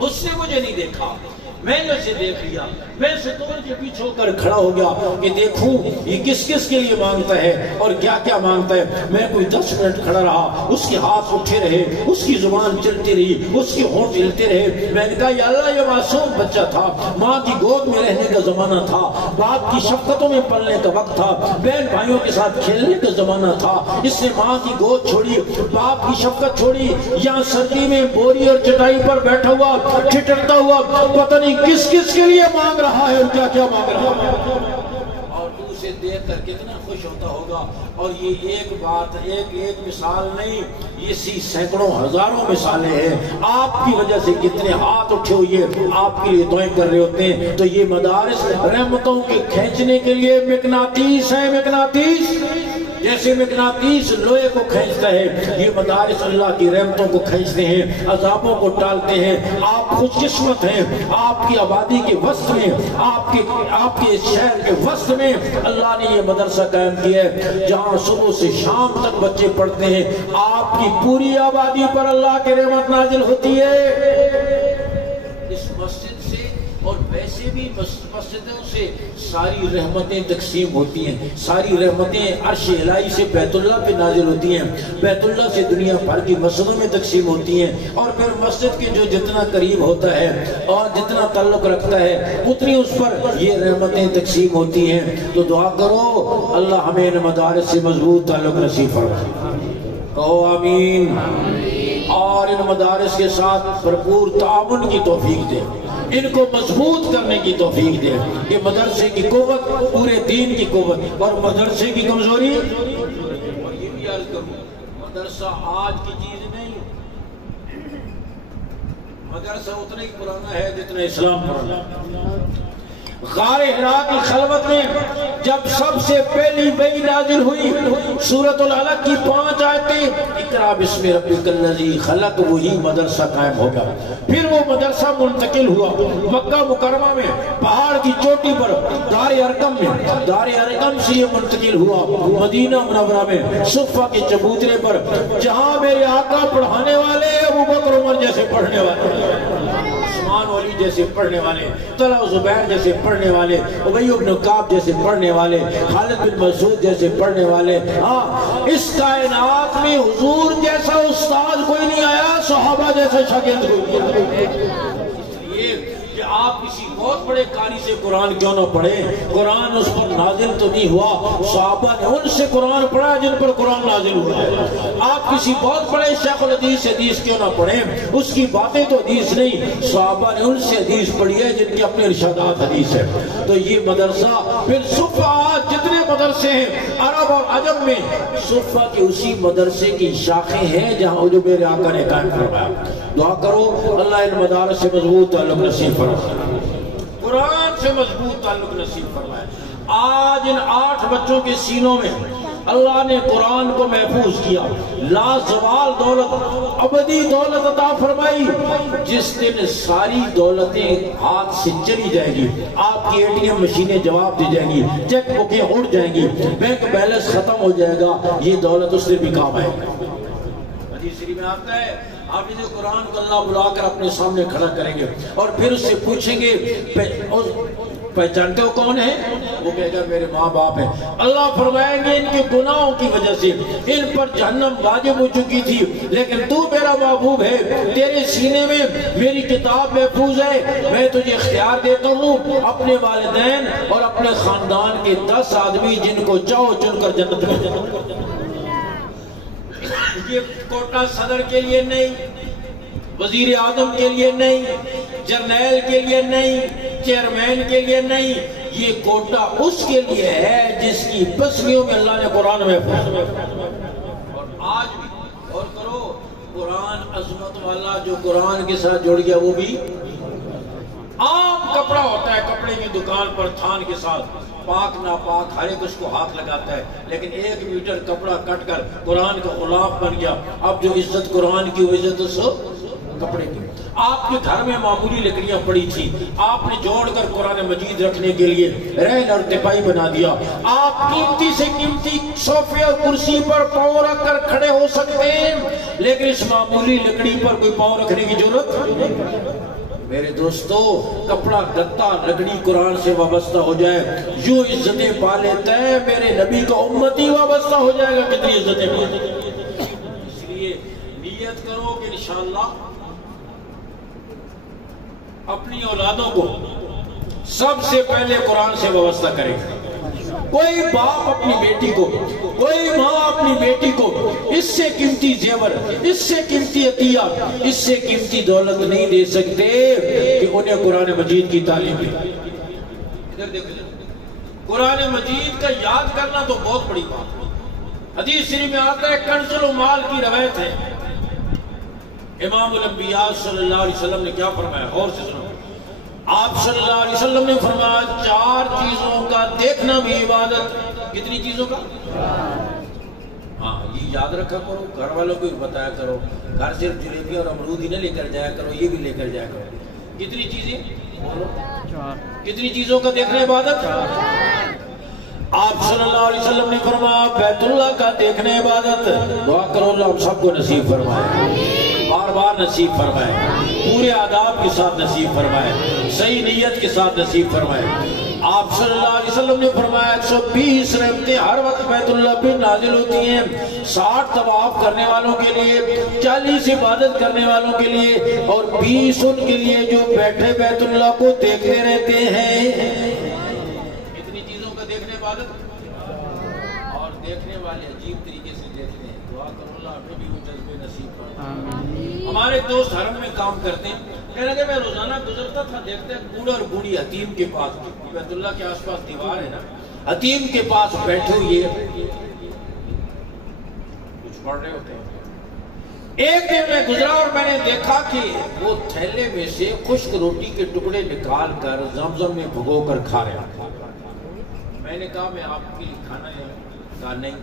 اس نے مجھے نہیں دیکھا, میں نے اسے دیکھ لیا. میں ستون کے پیچھے ہو کر کھڑا ہو گیا کہ دیکھوں یہ کس کس کے لیے مانگتا ہے اور کیا کیا مانگتا ہے. میں کوئی 10 منٹ کھڑا رہا, اس کے ہاتھ اٹھے رہے, اس کی زبان چلتی رہی, اس کے ہونٹ ہلتے رہے. میں نے کہا یا اللہ یہ معصوم بچہ تھا, ماں کی گود میں رہنے کا زمانہ تھا, باپ کی شفقتوں میں پلنے کا وقت تھا, بہن بھائیوں کے ساتھ کھیلنے کا زمانہ تھا. اس نے ماں کی گود چھوڑی, باپ کی شفقت چھوڑی, یہاں سردی میں بوری اور چٹائی پر بیٹھا ہوا ٹھٹرتا ہوا پتہ نہیں کس کس کے لیے مانگ رہا ہے اور کیا کیا مانگ رہا ہے. اور تو اسے دیکھ کر کتنا خوش ہوتا ہوگا. اور یہ ایک بات, ایک مثال نہیں, یہ سینکڑوں ہزاروں مثالیں ہیں. آپ کی وجہ سے کتنے ہاتھ اٹھے ہوئے آپ کے لیے دعائیں کر رہے ہوتے ہیں. تو یہ مدارس رحمتوں کے کھینچنے کے لیے مقناطیس ہے. مقناطیس جیسے مقناطیس لوہے کو کھینچتا ہے, یہ مدارس اللہ کی رحمتوں کو کھینچتے ہیں, عذابوں کو ٹالتے ہیں. آپ خوش قسمت ہیں, آپ کی آبادی کے وسط میں, آپ کے شہر کے وسط میں اللہ نے یہ مدرسہ قائم کیا ہے جہاں صبح سے شام تک بچے پڑھتے ہیں. آپ کی پوری آبادی پر اللہ کی رحمت نازل ہوتی ہے. اس مسجد سے اور ویسے بھی مسجدوں سے ساری رحمتیں تقسیم ہوتی ہیں. ساری رحمتیں عرش الہی سے بیت اللہ پہ نازل ہوتی ہیں, بیت اللہ سے دنیا بھر کی مسجدوں میں تقسیم ہوتی ہیں. اور پھر مسجد کے جو جتنا قریب ہوتا ہے اور جتنا تعلق رکھتا ہے اتنی اس پر یہ رحمتیں تقسیم ہوتی ہیں. تو دعا کرو اللہ ہمیں ان مدارس سے مضبوط تعلق نصیب فرمائے. کہو آمین. اور ان مدارس کے ساتھ بھرپور تعاون کی توفیق دے, ان کو مضبوط کرنے کی توفیق دے. کہ مدرسے کی قوت پورے دین کی قوت اور مدرسے کی کمزوری. اور یہ بھی عرض کروں, مدرسہ آج کی چیز نہیں, مدرسہ اتنا ہی پرانا ہے جتنا اسلام پرانا. غار حرا کی خلوت میں جب سب سے پہلی وحی نازل ہوئی سورۃ العلق کی 5 آیتیں, اقرا بسم ربک الذی خلق, وہی مدرسہ قائم ہو گیا. پھر وہ مدرسہ منتقل ہوا مکہ مکرمہ میں پہاڑ کی چوٹی پر دار ارقم میں, دار ارقم سے یہ منتقل ہوا مدینہ منورہ میں صفہ کے چبوترے پر, جہاں میرے آقا پڑھانے والے ابوبکر عمر جیسے پڑھنے والے, عثمان ولی جیسے پڑھنے والے, طلحہ زبیر جیسے پڑھنے والے, ابی بن کعب جیسے پڑھنے والے, خالد بن مسعود جیسے پڑھنے والے. ہاں اس کائنات میں حضور جیسا استاد کوئی نہیں آیا, صحابہ جیسا شاگرد کوئی نہیں. یہ کہ آپ کسی بہت بڑے قاری سے قرآن کیوں نہ پڑھے؟ قرآن اس پر نازل تو نہیں ہوا، صحابہ نے ان سے قرآن پڑھا جن پر قرآن نازل ہوا ہے۔ آپ کسی بہت بڑے شیخ الحدیث سے حدیث کیوں نہ پڑھیں؟ اس کی باتیں تو حدیث نہیں، صحابہ نے ان سے حدیث پڑھی ہے جن کے اپنے ارشادات حدیث ہے۔ تو یہ مدرسہ پھر صفحہ جتنے مدرسے ہیں عرب اور عجم میں، صفحہ کے اسی مدرسے کی شاخیں ہیں جہاں جو میرے آقا نے قائم فرمایا۔ دعا کرو اللہ ان مدارس سے مضبوط تعلق نصیب فرمائے، قرآن سے مضبوط تعلق نصیب فرمائے۔ آج ان 8 بچوں کے سینوں میں اللہ نے قرآن کو محفوظ کیا، لا زوال دولت، ابدی دولت عطا فرمائی۔ جس دن ساری دولتیں ہاتھ سے چلی جائے گی، آپ کی ATM مشینیں جواب دی جائیں گی، چیک بکیں اڑ جائیں گی، بینک بیلنس ختم ہو جائے گا، یہ دولت اس دن بھی کام آئے گا۔ حدیث شریف میں آتا ہے آپ جو قرآن کو اللہ بلا کر اپنے سامنے کھڑا کریں گے اور پھر اس سے پوچھیں گے پہچانتے ہو کون ہے؟ وہ کہے گا میرے ماں باپ ہیں۔ اللہ فرمائیں گے ان کے گناہوں کی وجہ سے ان پر جہنم واجب ہو چکی تھی، لیکن تو میرا محبوب ہے، تیرے سینے میں میری کتاب محفوظ ہے، میں تجھے اختیار دیتا ہوں اپنے والدین اور اپنے خاندان کے 10 آدمی جن کو چاہو چن کر جنت میں جنت۔ یہ کوٹا صدر کے لیے نہیں، وزیر اعظم کے لیے نہیں، جرنیل کے لیے نہیں، چیئرمین کے لیے نہیں، یہ کوٹا اس کے لیے ہے جس کی پسلیوں میں اللہ نے قرآن میں اور آج بھی اور کرو قرآن عظمت والا جو قرآن کے ساتھ جڑ گیا وہ بھی عام کپڑا ہوتا ہے، کپڑے کی دکان پر تھان کے ساتھ پاک ناپاک ہر ایک اس کو ہاتھ لگاتا ہے، لیکن 1 میٹر کپڑا کٹ کر قرآن کا غلاف بن گیا۔ اب جو عزت قرآن کی وہ عزت اس کپڑے کی۔ آپ کے گھر میں معمولی لکڑیاں پڑی تھی، آپ نے جوڑ کر قرآن مجید رکھنے کے لیے رہن اور تپائی بنا دیا۔ آپ قیمتی سے قیمتی صوفے اور کرسی پر پاؤں رکھ کر کھڑے ہو سکتے ہیں، لیکن اس معمولی لکڑی پر کوئی پاؤں رکھنے کی ضرورت۔ میرے دوستو کپڑا گتا لکڑی قرآن سے وابستہ ہو جائے، یوں عزتیں پا لیتا ہے، میرے نبی کا امتی وابستہ ہو جائے گا، کتنی عزتیں پا لیتا ہے۔ اس لیے نیت کرو کہ انشاءاللہ اپنی اولادوں کو سب سے پہلے قرآن سے وابستہ کرے گا۔ کوئی باپ اپنی بیٹی کو، کوئی ماں اپنی بیٹی کو اس سے قیمتی زیور، اس سے قیمتی عطیہ، اس سے قیمتی دولت نہیں دے سکتے کہ انہیں قرآن مجید کی تعلیم دے۔ ادھر دیکھیں، قرآن مجید کا یاد کرنا تو بہت بڑی بات ہے۔ حدیث شریف میں آتا ہے کنز المال کی روایت ہے، امام الانبیاء صلی اللہ علیہ وسلم نے کیا فرمایا؟ غور سے سنو۔ آپ صلی اللہ علیہ وسلم نے فرمایا 4 چیزوں کا دیکھنا بھی عبادت۔ کتنی چیزوں کا؟ ہاں یہ یاد رکھا کرو، گھر والوں کو بتایا کرو، گھر صرف جلیبی اور امرود ہی نہ لے کر جایا کرو، یہ بھی لے کر جایا کرو۔ کتنی چیزیں؟ کتنی چیزوں کا دیکھنا عبادت؟ آپ صلی اللہ علیہ وسلم نے فرمایا بیت اللہ کا دیکھنا عبادت۔ دعا کرو اللہ ہم سب کو نصیب فرمائے، بار بار نصیب فرمائے، پورے آداب کے ساتھ نصیب فرمائے، صحیح نیت کے ساتھ نصیب فرمائے۔ آپ صلی اللہ علیہ وسلم نے فرمایا 120 رحمتیں ہر وقت بیت اللہ پہ نازل ہوتی ہیں، 60 طواف کرنے والوں کے لیے، 40 عبادت کرنے والوں کے لیے، اور 20 ان کے لیے جو بیٹھے بیت اللہ کو دیکھتے رہتے ہیں۔ اتنی چیزوں کا دیکھنے عبادت، اور دیکھنے والے عجیب طریقے سے دیکھتے ہیں۔ دعا کرو اللہ ہمیں بھی وہ جذبے نصیب فرمائے۔ ہمارے دوست حرم میں کام کرتے ہیں، کہنے لگے میں روزانہ گزرتا تھا، دیکھتے بوڑھا اور بوڑھی حتیم کے پاس، بیت اللہ کے آس پاس دیوار ہے نا، حتیم کے پاس بیٹھے ہوئے کچھ پڑھ رہے ہوتے ہیں۔ ایک دن میں گزرا اور میں نے دیکھا کہ وہ تھیلے میں سے خشک روٹی کے ٹکڑے نکال کر زمزم میں بھگو کر کھا رہا تھا۔ میں نے کہا میں آپ کے لیے کھانا لے آؤں؟ کہا نہیں۔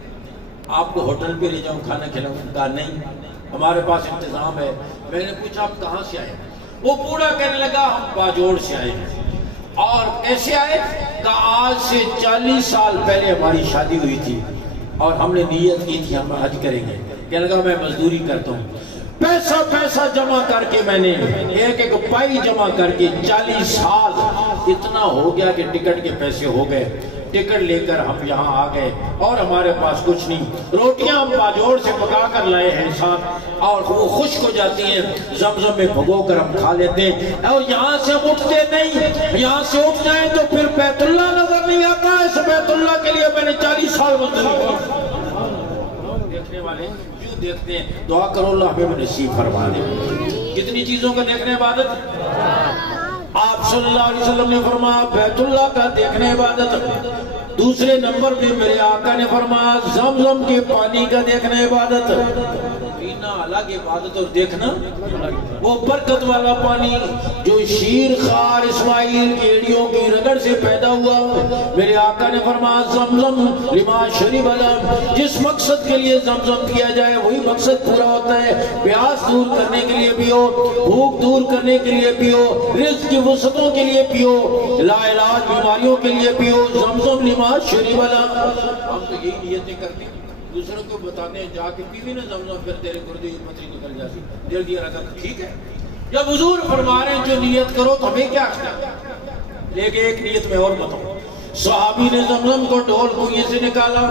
آپ کو ہوٹل پہ لے جاؤں کھانا کھلاؤں؟ کہا نہیں، ہمارے پاس انتظام ہے۔ میں نے پوچھا آپ کہاں سے آئے؟ وہ بوڑھا کہنے لگا ہم باجوڑ سے آئے ہیں۔ اور کیسے آئے؟ کہا آج سے 40 سال پہلے ہماری شادی ہوئی تھی اور ہم نے نیت کی تھی ہم حج کریں گے۔ کہنے لگا میں مزدوری کرتا ہوں، پیسہ جمع کر کے میں نے ایک پائی جمع کر کے 40 سال اتنا ہو گیا کہ ٹکٹ کے پیسے ہو گئے۔ ٹکٹ لے کر ہم یہاں آ گئے اور ہمارے پاس کچھ نہیں، روٹیاں ہم باجوڑ سے پکا کر لائے ہیں ساتھ اور وہ خشک ہو جاتی ہیں، زمزم میں بھگو کر ہم کھا لیتے ہیں، اور یہاں سے ہم اٹھتے نہیں، یہاں سے اٹھ جائیں تو پھر بیت اللہ نظر نہیں آتا۔ اس بیت اللہ کے لیے میں نے 40 سال مزدوری کی۔ دیکھنے والے کیوں دیکھتے ہیں؟ دعا کرو اللہ ہمیں نصیب فرما دے۔ کتنی چیزوں کا دیکھنے عبادت؟ آپ صلی اللہ علیہ وسلم نے فرمایا بیت اللہ کا دیکھنے عبادت، دوسرے نمبر پہ میرے آقا نے فرمایا زمزم کے پانی کا دیکھنے عبادت۔ پینا الگ عبادت اور دیکھنا وہ برکت والا پانی جو شیر خار اسماعیل کی ایڑیوں کی رگڑ سے پیدا ہوا، میرے آقا نے فرمایا زمزم لما شرب له، جس مقصد کے لیے زمزم پیا جائے وہی مقصد پورا ہوتا ہے۔ پیاس دور کرنے کے لیے پیو، بھوک دور کرنے کے لیے پیو، رزق کی وسعتوں کے لیے پیو، لا علاج بیماریوں کے لیے پیو، زمزم لما شرب له۔ ہم تو یہی نیتیں کرتے ہیں، دوسروں کو بتاتے ہیں جا کے پیوی نہ زمزم پھر تیرے گردے کی پتھری نکل جاتی، دل کی حرکت ٹھیک ہے۔ جب حضور فرما رہے ہیں جو نیت کرو تو ہمیں کیا کرنا، لیکن ایک نیت میں اور بتاؤں، صحابی نے زمزم کو ڈھول کنویں سے نکالا،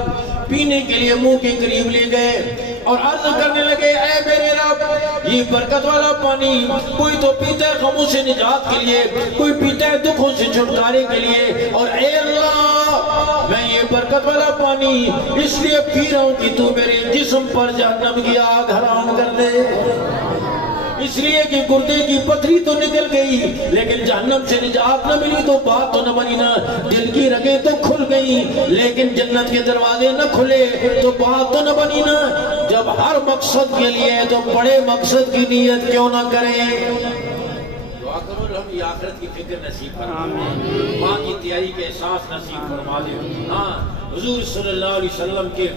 پینے کے لیے منہ کے قریب لے گئے اور عرض کرنے لگے اے میرے رب یہ برکت والا پانی کوئی تو پیتا ہے غموں سے نجات کے لیے، کوئی پیتا ہے دکھوں سے چھٹکارے کے لیے، اور اے اللہ میں یہ برکت والا پانی اس لیے پی رہا ہوں کہ تو میرے جسم پر جہنم کی آگ حرام کر دے، اس لیے کہ گردے کی پتھری تو نکل گئی لیکن جہنم سے نجات نہ ملی تو بات تو نہ بنی، نہ دل کی رگیں تو کھل گئی لیکن جنت کے دروازے نہ کھلے تو بات تو نہ بنی نا۔ جب ہر مقصد کے لیے تو بڑے مقصد کی نیت کیوں نہ کریں؟ دعا کرو ہم یہ آخرت کی فکر نصیب فرما دے، ماں کی تیاری کے احساس نصیب فرما دے۔ ہاں حضور صلی اللہ علیہ وسلم کے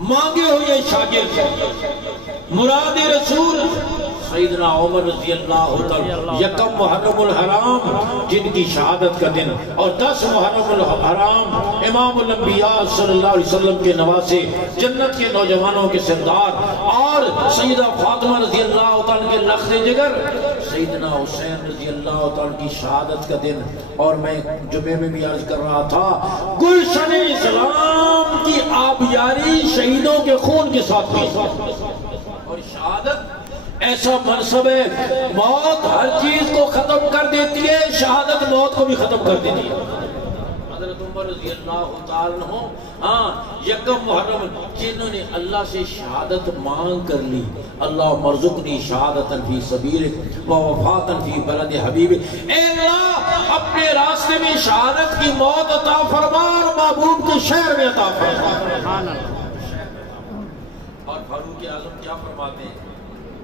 مانگے ہوئے شاگرد مراد رسول سیدنا عمر رضی اللہ عنہ، یکم محرم الحرام جن کی شہادت کا دن اور 10 محرم الحرام امام الانبیاء صلی اللہ علیہ وسلم کے نواسے، جنت کے نوجوانوں کے سردار، اور سیدہ فاطمہ رضی اللہ عنہ کے لخت جگر سیدنا حسین رضی اللہ عنہ کی شہادت کا دن، اور میں جمعے میں بھی عرض کر رہا تھا گلشن اسلام کی آبیاری شہیدوں کے خون کے ساتھ کی، اور شہادت ایسا منصب ہے موت ہر چیز کو ختم کر دیتی ہے، شہادت موت کو بھی ختم کر دیتی ہے۔ حضرت عمر رضی اللہ تعالیٰ عنہ یکم محرم جنہوں نے اللہ سے شہادت مانگ کر لی، اللہ مرزقنی شہادتا فی سبیلک و وفاتا فی بلد حبیبک، اے اللہ اپنے راستے میں شہادت کی موت عطا فرما اور محبوب کے شہر میں عطا فرما۔ اور فاروق اعظم کیا فرماتے ہیں؟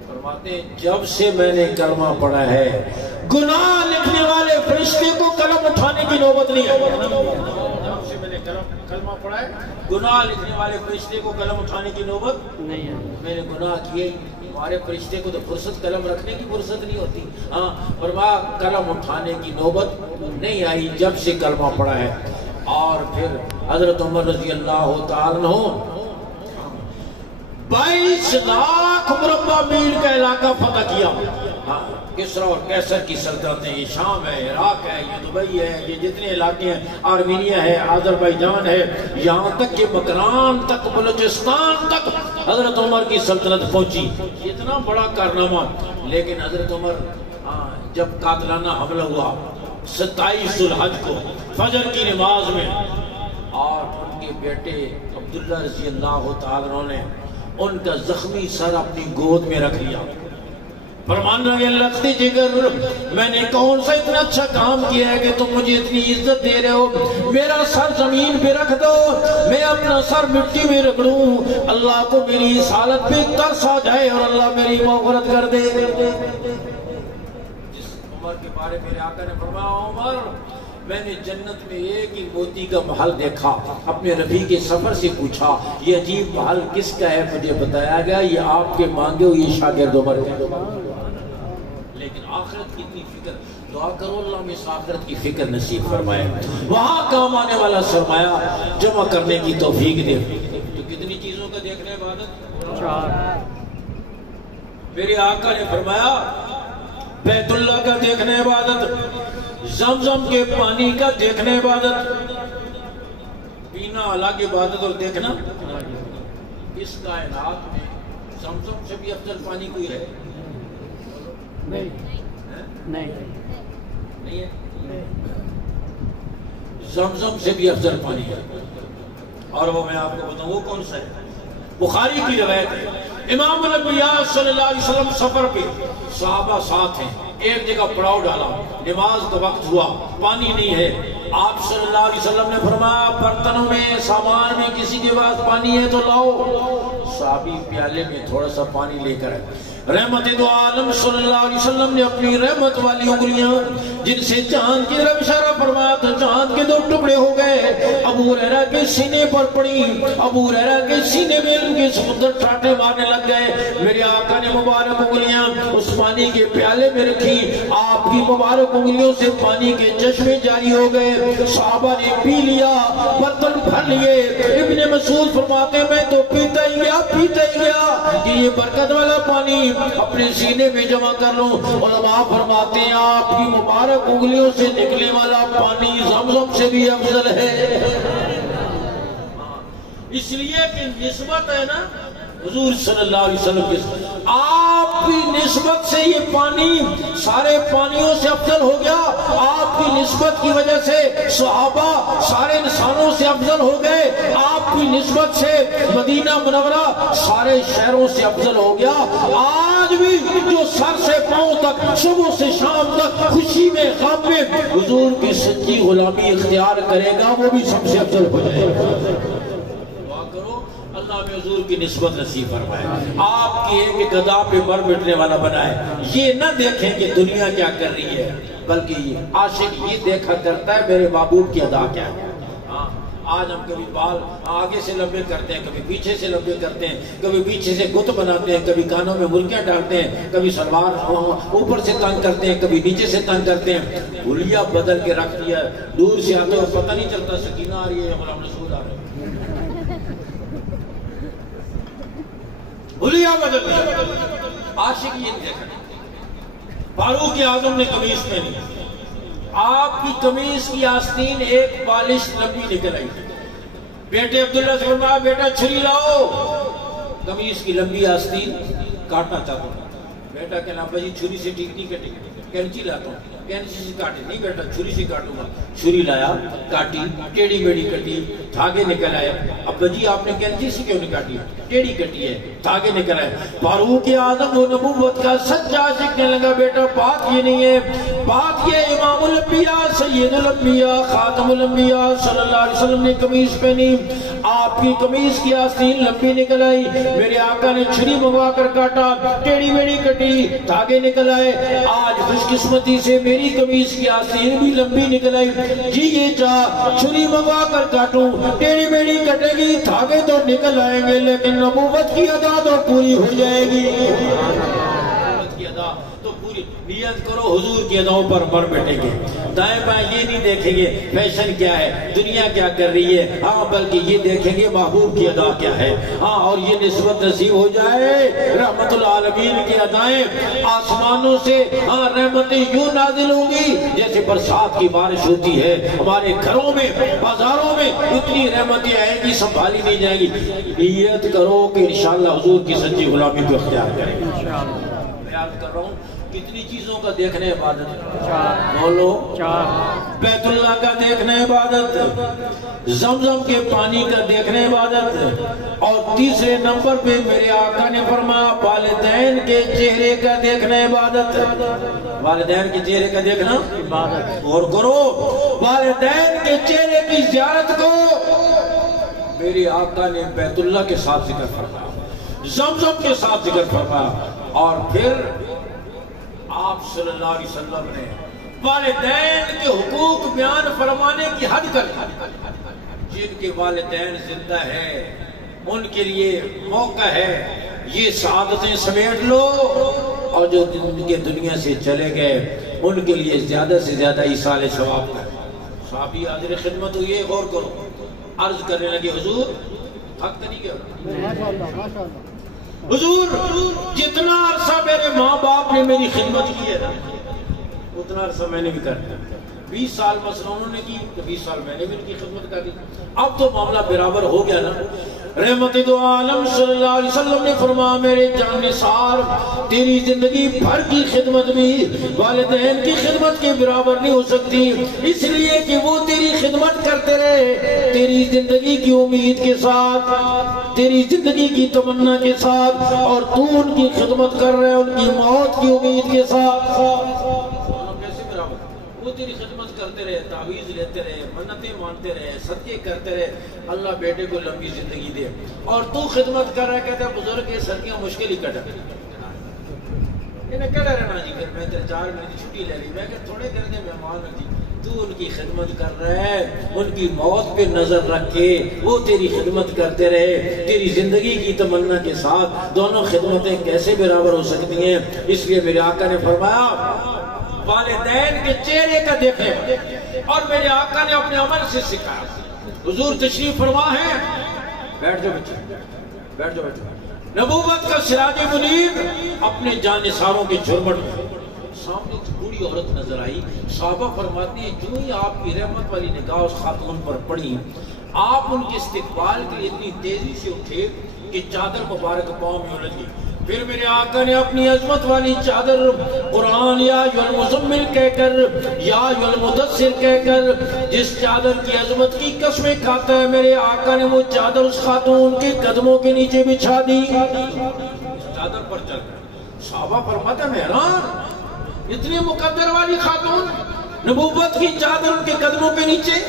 فرماتے ہیں جب سے میں نے کلمہ پڑھا ہے گناہ لکھنے والے فرشتے کو قلم اٹھانے کی نوبت نہیں ہے۔ جب سے میں نے کلمہ پڑھا ہے گناہ لکھنے والے فرشتے کو قلم اٹھانے کی نوبت نہیں ہے۔ میں نے گناہ کیے، ہمارے فرشتے کو تو فرصت قلم رکھنے کی فرصت نہیں ہوتی، فرمایا قلم اٹھانے کی نوبت نہیں آئی جب سے کلمہ پڑھا ہے۔ اور پھر حضرت عمر رضی اللہ تعالیٰ عنہ 22 لاکھ مربع میل کا علاقہ فتح کیا۔ کسرا اور کیسر کی سلطنتیں، یہ شام ہے، عراق ہے، یہ دبئی ہے، یہ جتنے علاقے ہیں، آرمینیا ہے، آذربائیجان ہے، یہاں تک کہ مکران تک، بلوچستان تک حضرت عمر کی سلطنت پہنچی۔ اتنا بڑا کارنامہ، لیکن حضرت عمر جب قاتلانہ حملہ ہوا 27 ذو الحج کو فجر کی نماز میں، اور ان کے بیٹے عبداللہ رضی اللہ تعالیٰ نے ان کا زخمی سر اپنی گود میں رکھ لیا، فرمان رہے لختی جگر میں نے کون سا اتنا اچھا کام کیا ہے کہ تم مجھے اتنی عزت دے رہے ہو، میرا سر زمین پہ رکھ دو، میں اپنا سر مٹی میں رکھ لوں، اللہ کو میری اس حالت پہ ترس آ جائے اور اللہ میری مغفرت کر دے۔ جس عمر کے بارے میرے آقا نے فرمایا عمر میں نے جنت میں ایک ہی موتی کا محل دیکھا، اپنے رفیق کے سفر سے پوچھا یہ عجیب محل کس کا ہے، مجھے بتایا گیا یہ آپ کے مانگے ہوئے شاگرد عمر ہے۔ لیکن آخرت کی اتنی فکر، دعا کرو اللہ میں اس آخرت کی فکر نصیب فرمائے، وہاں کام آنے والا سرمایہ جمع کرنے کی توفیق دے۔ تو کتنی چیزوں کا دیکھنے عبادت؟ 4۔ میرے آقا نے فرمایا بیت اللہ کا دیکھنے عبادت، زمزم کے پانی کا دیکھنا عبادت، پینا الگ عبادت اور دیکھنا۔ اس کائنات میں زمزم سے بھی افضل پانی کوئی ہے؟ نہیں ہے؟ زمزم سے بھی افضل پانی ہے، اور وہ میں آپ کو بتاؤں وہ کون سا ہے؟ بخاری کی روایت ہے، امام الانبیاء صلی اللہ علیہ وسلم سفر پہ، صحابہ ساتھ ہیں، ایک جگہ پڑاؤ ڈالا، نماز کا وقت ہوا، پانی نہیں ہے، آپ صلی اللہ علیہ وسلم نے فرمایا برتنوں میں سامان میں کسی کے پاس پانی ہے تو لاؤ۔ صحابی پیالے میں تھوڑا سا پانی لے کر رحمت دو عالم صلی اللہ علیہ وسلم نے اپنی رحمت والی انگلیاں جن سے چاند کی طرف اشارہ فرمایا تو چاند کے 2 ٹکڑے ہو گئے، ابو ہریرہ کے سینے پر پڑی، ابو ہریرہ کے سینے میں ان کے سمندر ٹھاٹے مارنے لگ گئے۔ میرے آقا نے مبارک انگلیاں اس پانی کے پیالے میں رکھی، آپ کی مبارک انگلیوں سے پانی کے چشمے جاری ہو گئے، صحابہ نے پی لیا، برتن بھر لیے۔ ابن مسعود فرماتے ہیں میں تو پیتا ہی گیا کہ یہ برکت والا پانی اپنے سینے میں جمع کر لوں۔ علماء فرماتے ہیں آپ کی مبارک انگلیوں سے نکلنے والا پانی زمزم سے بھی افضل ہے، اس لیے کہ نسبت ہے نا حضور صلی اللہ علیہ وسلم کے، آپ کی نسبت سے یہ پانی سارے پانیوں سے افضل ہو گیا، آپ کی نسبت کی وجہ سے صحابہ سارے انسانوں سے افضل ہو گئے، آپ کی نسبت سے مدینہ منورہ سارے شہروں سے افضل ہو گیا۔ آج بھی جو سر سے پاؤں تک صبح سے شام تک خوشی میں غم میں حضور کی سچی غلامی اختیار کرے گا وہ بھی سب سے افضل ہو جائے گا۔ اللہ میں حضور کی نسبت نصیب فرمائے، آپ کی ایک ادا پہ بر بیٹھنے والا بنائے۔ یہ نہ دیکھیں کہ دنیا کیا کر رہی ہے، بلکہ عاشق یہ دیکھا کرتا ہے میرے محبوب کی ادا کیا ہے۔ آج ہم کبھی بال آگے سے لمبے کرتے ہیں، کبھی پیچھے سے لمبے کرتے ہیں، کبھی پیچھے سے گت بناتے ہیں، کبھی کانوں میں مرکیاں ڈالتے ہیں، کبھی سلوار اوپر سے تنگ کرتے ہیں، کبھی نیچے سے تنگ کرتے ہیں۔ حلیہ بدل کے رکھ دیا، دور سے آتے اور پتہ نہیں چلتا سکینہ آ رہی ہے یا غلام رسول آ رہے ہیں، حلیہ بدل دیا۔ عاشق یہ دیکھا، فاروق اعظم نے قمیص پہنی، آپ کی قمیص کی آستین ایک بالش لمبی نکل آئی، بیٹے عبداللہ سے فرمایا بیٹا چھری لاؤ، قمیص کی لمبی آستین کاٹنا چاہتا ہوں۔ بیٹا کہنا ابا جی چھری سے ٹھیک نہیں کٹے گی، کینچی لاتا ہوں، کینچی سے کاٹے نہیں بیٹا چھری سے کاٹوں گا۔ چھری لایا، کاٹی، ٹیڑھی میڑھی کٹی، دھاگے نکل آئے۔ ابا جی آپ نے کینچی سے کیوں نہیں کاٹی؟ ٹیڑھی کٹی ہے، دھاگے نکل آئے۔ فاروق اعظم و نبوت کا سچا عاشق کہنے لگا بیٹا بات یہ نہیں ہے، بات یہ امام الانبیاء سید الانبیاء خاتم الانبیاء صلی اللہ علیہ وسلم نے قمیص پہنی، آپ کی قمیص کی آستین لمبی نکل آئی، میرے آقا نے چھری منگوا کر کاٹا، ٹیڑھی میڑھی کٹی، دھاگے نکل آئے۔ آج خوش قسمتی سے میری قمیص کی آستین بھی لمبی نکل آئی، جی یہ چاہ چھری منگوا کر کاٹوں، ٹیڑھی میڑھی کٹے گی، دھاگے تو نکل آئیں گے لیکن نبوت کی ادا تو پوری ہو جائے گی۔ نبوت کی ادا تو پوری، نیت کرو حضور کی اداؤں پر مر بیٹھیں گے، دائیں بائیں یہ نہیں دیکھیں گے فیشن کیا ہے، دنیا کیا کر رہی ہے، ہاں بلکہ یہ دیکھیں گے محبوب کی ادا کیا ہے۔ ہاں اور یہ نسبت نصیب ہو جائے، رحمت العالمین کی ادائیں آسمانوں سے ہاں رحمتیں یوں نازل ہوں گی جیسے برسات کی بارش ہوتی ہے، ہمارے گھروں میں بازاروں میں اتنی رحمتیں آئیں گی سنبھالی نہیں جائیں گی۔ نیت کرو کہ انشاءاللہ حضور کی سچی غلامی کو اختیار کریں گے۔ میں عرض کر رہا ہوں کتنی چیزوں کا دیکھنے عبادت ہے، بولو بیت اللہ کا دیکھنے عبادت، زمزم کے پانی کا دیکھنے عبادت، اور تیسرے نمبر پہ میرے آقا نے فرمایا والدین کے چہرے کا دیکھنا عبادت، والدین کے چہرے کا دیکھنا عبادت، اور کرو والدین کے چہرے کی زیارت کو میرے آقا نے بیت اللہ کے ساتھ ذکر فرمایا، زمزم کے ساتھ ذکر فرمایا، اور پھر آپ صلی اللہ علیہ وسلم نے والدین کے حقوق بیان فرمانے کی حد کر جن کے والدین زندہ ہیں ان کے لیے موقع ہے یہ سعادتیں سمیٹ لو، اور جو ان کے دنیا سے چلے گئے ان کے لیے زیادہ سے زیادہ ایصال ثواب ہے۔ صحابی حاضر خدمت ہوئی، غور کرو، عرض کرنے لگے حضور حق تو نہیں کیا حضور جتنا عرصہ میرے ماں باپ نے میری خدمت کی ہے نا اتنا عرصہ میں نے بھی کر دیا، 20 سال مثلا انہوں نے کی تو 20 سال میں نے بھی ان کی خدمت کر دی. اب تو معاملہ برابر ہو گیا نا. رحمت دو عالم صلی اللہ علیہ وسلم نے فرمایا میرے جان نثار تیری زندگی بھر کی خدمت بھی والدین کی خدمت کے برابر نہیں ہو سکتی، اس لیے کہ وہ تیری خدمت کرتے رہے تیری زندگی کی امید کے ساتھ، تیری زندگی کی تمنا کے ساتھ، اور تو ان کی خدمت کر رہے ان کی موت کی امید کے ساتھ. کیسے برابر؟ وہ تیری خدمت کرتے رہے، تعویذ لیتے رہے، منتیں مانتے رہے، صدقے کرتے رہے، اللہ بیٹے کو لمبی زندگی دے، اور تو خدمت کر رہا ہے. کہتا ہے بزرگ کے صدقیاں مشکل ہی کٹا انہیں کہہ رہنا جی پھر میں 4 منٹ کی چھٹی لے لی. میں کہ تھوڑے دیر دے مہمان جی تو ان کی خدمت کر رہا ہے، ان کی موت پہ نظر رکھ کے وہ تیری خدمت کرتے رہے تیری زندگی کی تمنا کے ساتھ. دونوں خدمتیں کیسے برابر ہو سکتی ہیں؟ اس لیے میرے آقا نے فرمایا والدین کے چہرے کا دیکھنے، اور میرے آقا نے اپنے عمل سے سکھایا. حضور تشریف فرما ہے، بیٹھ جاؤ بچے، بیٹھ جاؤ بچے. نبوت کا سراج منیر اپنے جانثاروں کے جھرمٹ میں سامنے ایک بوڑھی عورت نظر آئی. صحابہ فرماتے ہیں جو ہی آپ کی رحمت والی نگاہ اس خاتون پر پڑی، آپ ان کے استقبال کے لیے اتنی تیزی سے اٹھے کہ چادر مبارک پاؤں میں الجھ گئی. پھر میرے آقا نے اپنی عظمت والی چادر قرآن یا المزمل کہہ کر یا المدثر کہہ کر جس چادر کی عظمت کی قسمیں کھاتا ہے، میرے آقا نے وہ چادر اس خاتون کے قدموں کے نیچے بچھا دی. چادر پر چل کر صحابہ فرماتے ہیں حیران، اتنی مقدر والی خاتون، نبوت کی چادر ان کے قدموں کے نیچے.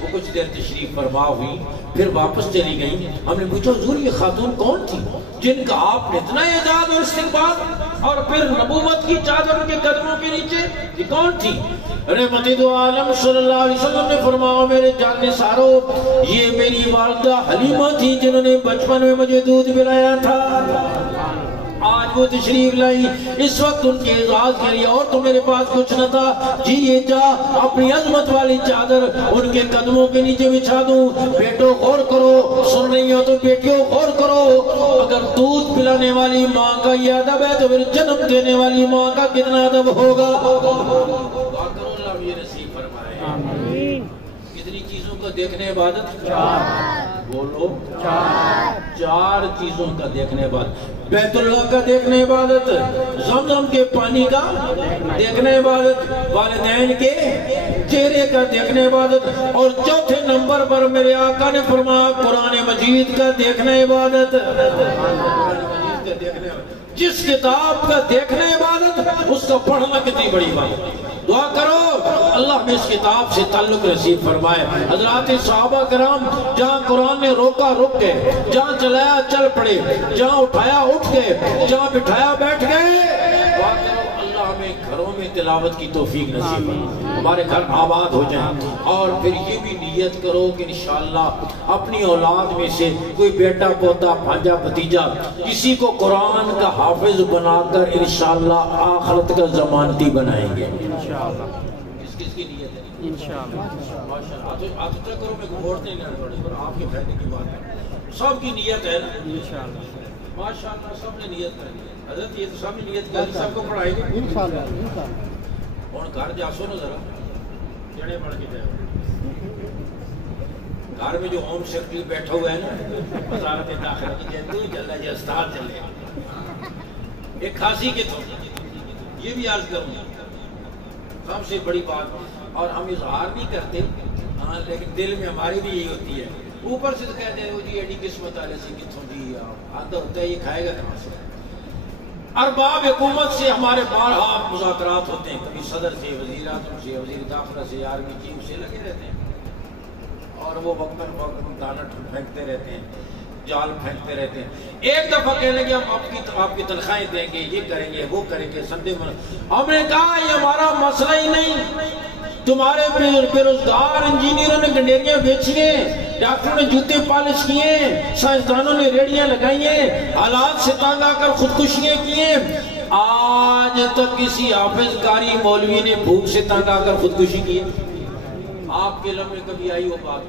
وہ کچھ دیر تشریف فرما ہوئی، پھر واپس چلی گئی. ہم نے پوچھا حضور یہ خاتون کون تھی جن کا آپ نے اتنا اعزاز اور استقبال، اور پھر نبوت کی چادر ان کے قدموں کے نیچے، یہ کون تھی؟ رحمت دو عالم صلی اللہ علیہ وسلم نے فرمایا میرے جاننے سارو یہ میری والدہ حلیمہ تھی جنہوں نے بچپن میں مجھے دودھ پلایا تھا. آج وہ تشریف لائی اس وقت ان کے اعزاز کے لیے، اور تو میرے پاس کچھ نہ تھا. جی یہ جا اپنی عظمت والی چادر ان کے قدموں کے نیچے بچھا دوں. بیٹو غور کرو، سن رہی ہو تو بیٹیوں غور کرو، اگر دودھ پلانے والی ماں کا یہ ادب ہے تو پھر جنم دینے والی ماں کا کتنا ادب ہوگا. اللہ یہ نصیب فرمائے. کتنی چیزوں کا دیکھنے عبادت؟ 4. بولو 4 چیزوں کا دیکھنے عبادت. بیت اللہ کا دیکھنے عبادت، زمزم کے پانی کا دیکھنے عبادت، والدین کے چہرے کا دیکھنے عبادت، اور چوتھے نمبر پر میرے آقا نے فرمایا قرآن مجید کا دیکھنے عبادت. جس کتاب کا دیکھنے عبادت اس کا پڑھنا کتنی بڑی بات. دعا کرو اللہ میں اس کتاب سے تعلق نصیب فرمائے. حضرات صحابہ کرام جہاں قرآن نے روکا رک گئے، جہاں چلایا چل پڑے، جہاں اٹھایا اٹھ گئے، جہاں بٹھایا بیٹھ گئے. دعا کرو اللہ ہمیں گھروں میں تلاوت کی توفیق نصیب فرمائے، ہمارے گھر آباد ہو جائیں. اور پھر یہ بھی نیت کرو کہ انشاءاللہ اپنی اولاد میں سے کوئی بیٹا پوتا بھانجا بھتیجا کسی کو قرآن کا حافظ بنا کر انشاءاللہ آخرت کا ضمانتی بنائیں گے. کس کی نیت ہے؟ انشاءاللہ. ماشاءاللہ آپ چکر کرو، میں گھوڑتے نہیں پڑے پر آپ کے فائدے کی بات ہے. سب کی نیت ہے نا انشاءاللہ. ماشاءاللہ سب نے نیت کر لی. حضرت یہ تو سب نے نیت کر لی، سب کو پڑھائیں گے انشاءاللہ. اور گھر جا سو نا ذرا جڑے بڑھ کے جائے. گھر میں جو ہوم سیکرٹری بیٹھا ہوا ہے نا وزارت داخلہ کی جنتو چل رہا ہے جی استاد چل رہے ہیں ایک خاصی کے تو یہ بھی عرض کروں گا سب سے بڑی بات. اور ہم اظہار نہیں کرتے ہاں، لیکن دل میں ہماری بھی یہی ہوتی ہے. اوپر سے کہتے ہیں وہ جی ایڈی قسمت والے سے کتوں جی آدھا ہوتا ہے یہ کھائے گا کہاں سے. ارباب حکومت سے ہمارے بارہا مذاکرات ہوتے ہیں، کبھی صدر سے، وزیر اعظم سے، وزیر داخلہ سے، آرمی چیف سے لگے رہتے ہیں، اور وہ وقتاً فوقتاً دانہ پھینکتے رہتے ہیں، جال پھینکتے رہتے ہیں. ایک دفعہ کہنے کہ ہم آپ کی تنخواہیں دیں گے، یہ کریں گے، وہ کریں گے، سندے من. ہم نے کہا یہ ہمارا مسئلہ ہی نہیں. تمہارے بے روزگار انجینئروں نے گنڈیریاں بیچی ہیں، ڈاکٹروں نے جوتے پالش کیے، سائنسدانوں نے ریڑیاں لگائی ہیں، حالات سے تنگ آ کر خودکشیاں کی ہیں. آج تک کسی حافظ قاری مولوی نے بھوک سے تنگ آ کر خودکشی کی ہے؟ آپ کے علم میں کبھی آئی وہ بات؟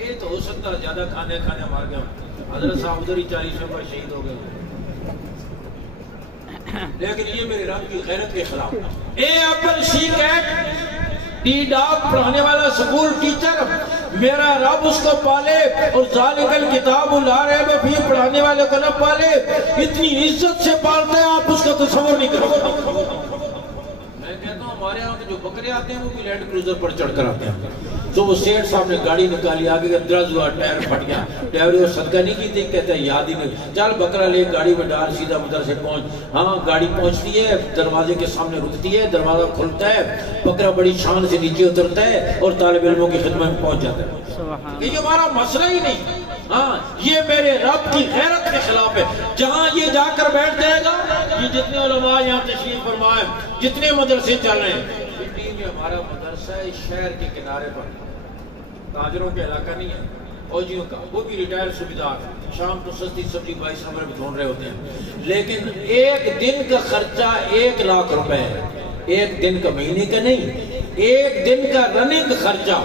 یہ تو ہو سکتا ہے زیادہ کھانے مار گیا. حضرت صاحب ادھر ہی 40 پر شہید ہو گئے، لیکن یہ میرے رب کی غیرت کے خلاف. اے ایپل سیک ایکٹ ٹی ڈاک پڑھانے والا سکول ٹیچر میرا رب اس کو پالے اور ذالک الکتاب لا ریب فیہ پڑھانے والے کو نہ پالے، اتنی عزت سے پالتا ہے آپ اس کا تصور نہیں کرو۔ میں کہتا ہوں ہمارے یہاں کے جو بکرے آتے ہیں وہ بھی لینڈ کروزر پر چڑھ کر آتے ہیں، تو وہ سیٹ صاحب نے گاڑی نکالی، آگے کا درز ہوا، ٹائر پھٹ گیا، ڈرائیور صدقہ نہیں کی تھی، کہتا ہے یاد ہی نہیں، چل بکرا لے گاڑی میں ڈال، سیدھا مدرسے پہنچ۔ ہاں گاڑی پہنچتی ہے، دروازے کے سامنے رکتی ہے، دروازہ کھلتا ہے، بکرا بڑی شان سے نیچے اترتا ہے اور طالب علموں کی خدمت میں پہنچ جاتا ہے۔ یہ ہمارا مسئلہ ہی نہیں، ہاں یہ میرے رب کی غیرت کے خلاف ہے۔ جہاں یہ جا کر بیٹھ جائے گا، یہ جتنے علماء یہاں تشریف فرمائے، جتنے مدرسے چل رہے ہیں، پنڈی میں ہمارا مدرسہ ہے شہر کے کنارے پر، تاجروں کے علاقہ نہیں ہے، فوجیوں کا، وہ بھی ریٹائر صوبیدار، شام کو سستی سبزی 22 نمبر میں ڈھونڈ رہے ہوتے ہیں، لیکن ایک دن کا خرچہ 1 لاکھ روپے ہے، ایک دن کا، مہینے کا نہیں، ایک دن کا رننگ خرچہ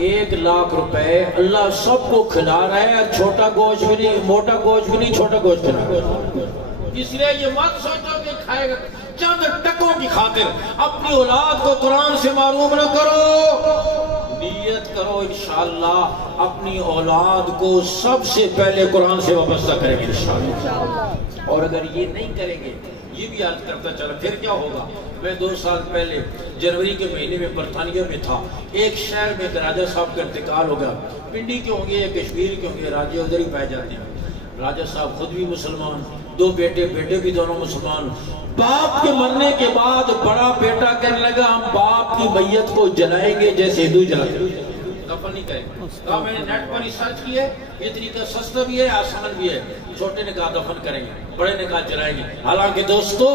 1 لاکھ روپے اللہ سب کو کھلا رہا ہے، چھوٹا گوشت بھی نہیں، موٹا گوشت بھی نہیں، چھوٹا گوشت کھلا رہا ہے۔ اس لیے یہ مت سوچو کہ کھائے گا، چند ٹکوں کی خاطر اپنی اولاد کو قرآن سے محروم نہ کرو۔ نیت کرو انشاءاللہ اپنی اولاد کو سب سے پہلے قرآن سے وابستہ کریں گے انشاءاللہ، اور اگر یہ نہیں کریں گے، یہ بھی عرض کرتا چلا پھر کیا ہوگا۔ میں 2 سال پہلے جنوری کے مہینے میں برطانیہ میں تھا، ایک شہر میں راجہ صاحب کا انتقال ہو گیا، پنڈی کے ہوں گے یا کشمیر کے ہوں گے، راجہ ادھر ہی پائے جاتے ہیں۔ راجہ صاحب خود بھی مسلمان، 2 بیٹے، بیٹے بھی دونوں مسلمان۔ باپ کے مرنے کے بعد بڑا بیٹا کہنے لگا ہم باپ کی میت کو جلائیں گے جیسے ہندو جلاتے ہیں، دفن نہیں کریں گے۔ کہا میں نے نیٹ پر ریسرچ کی ہے، یہ طریقہ سستا بھی ہے، آسان بھی ہے۔ چھوٹے نے کہا دفن کریں گے، بڑے نے کہا جلائیں گے۔ حالانکہ دوستو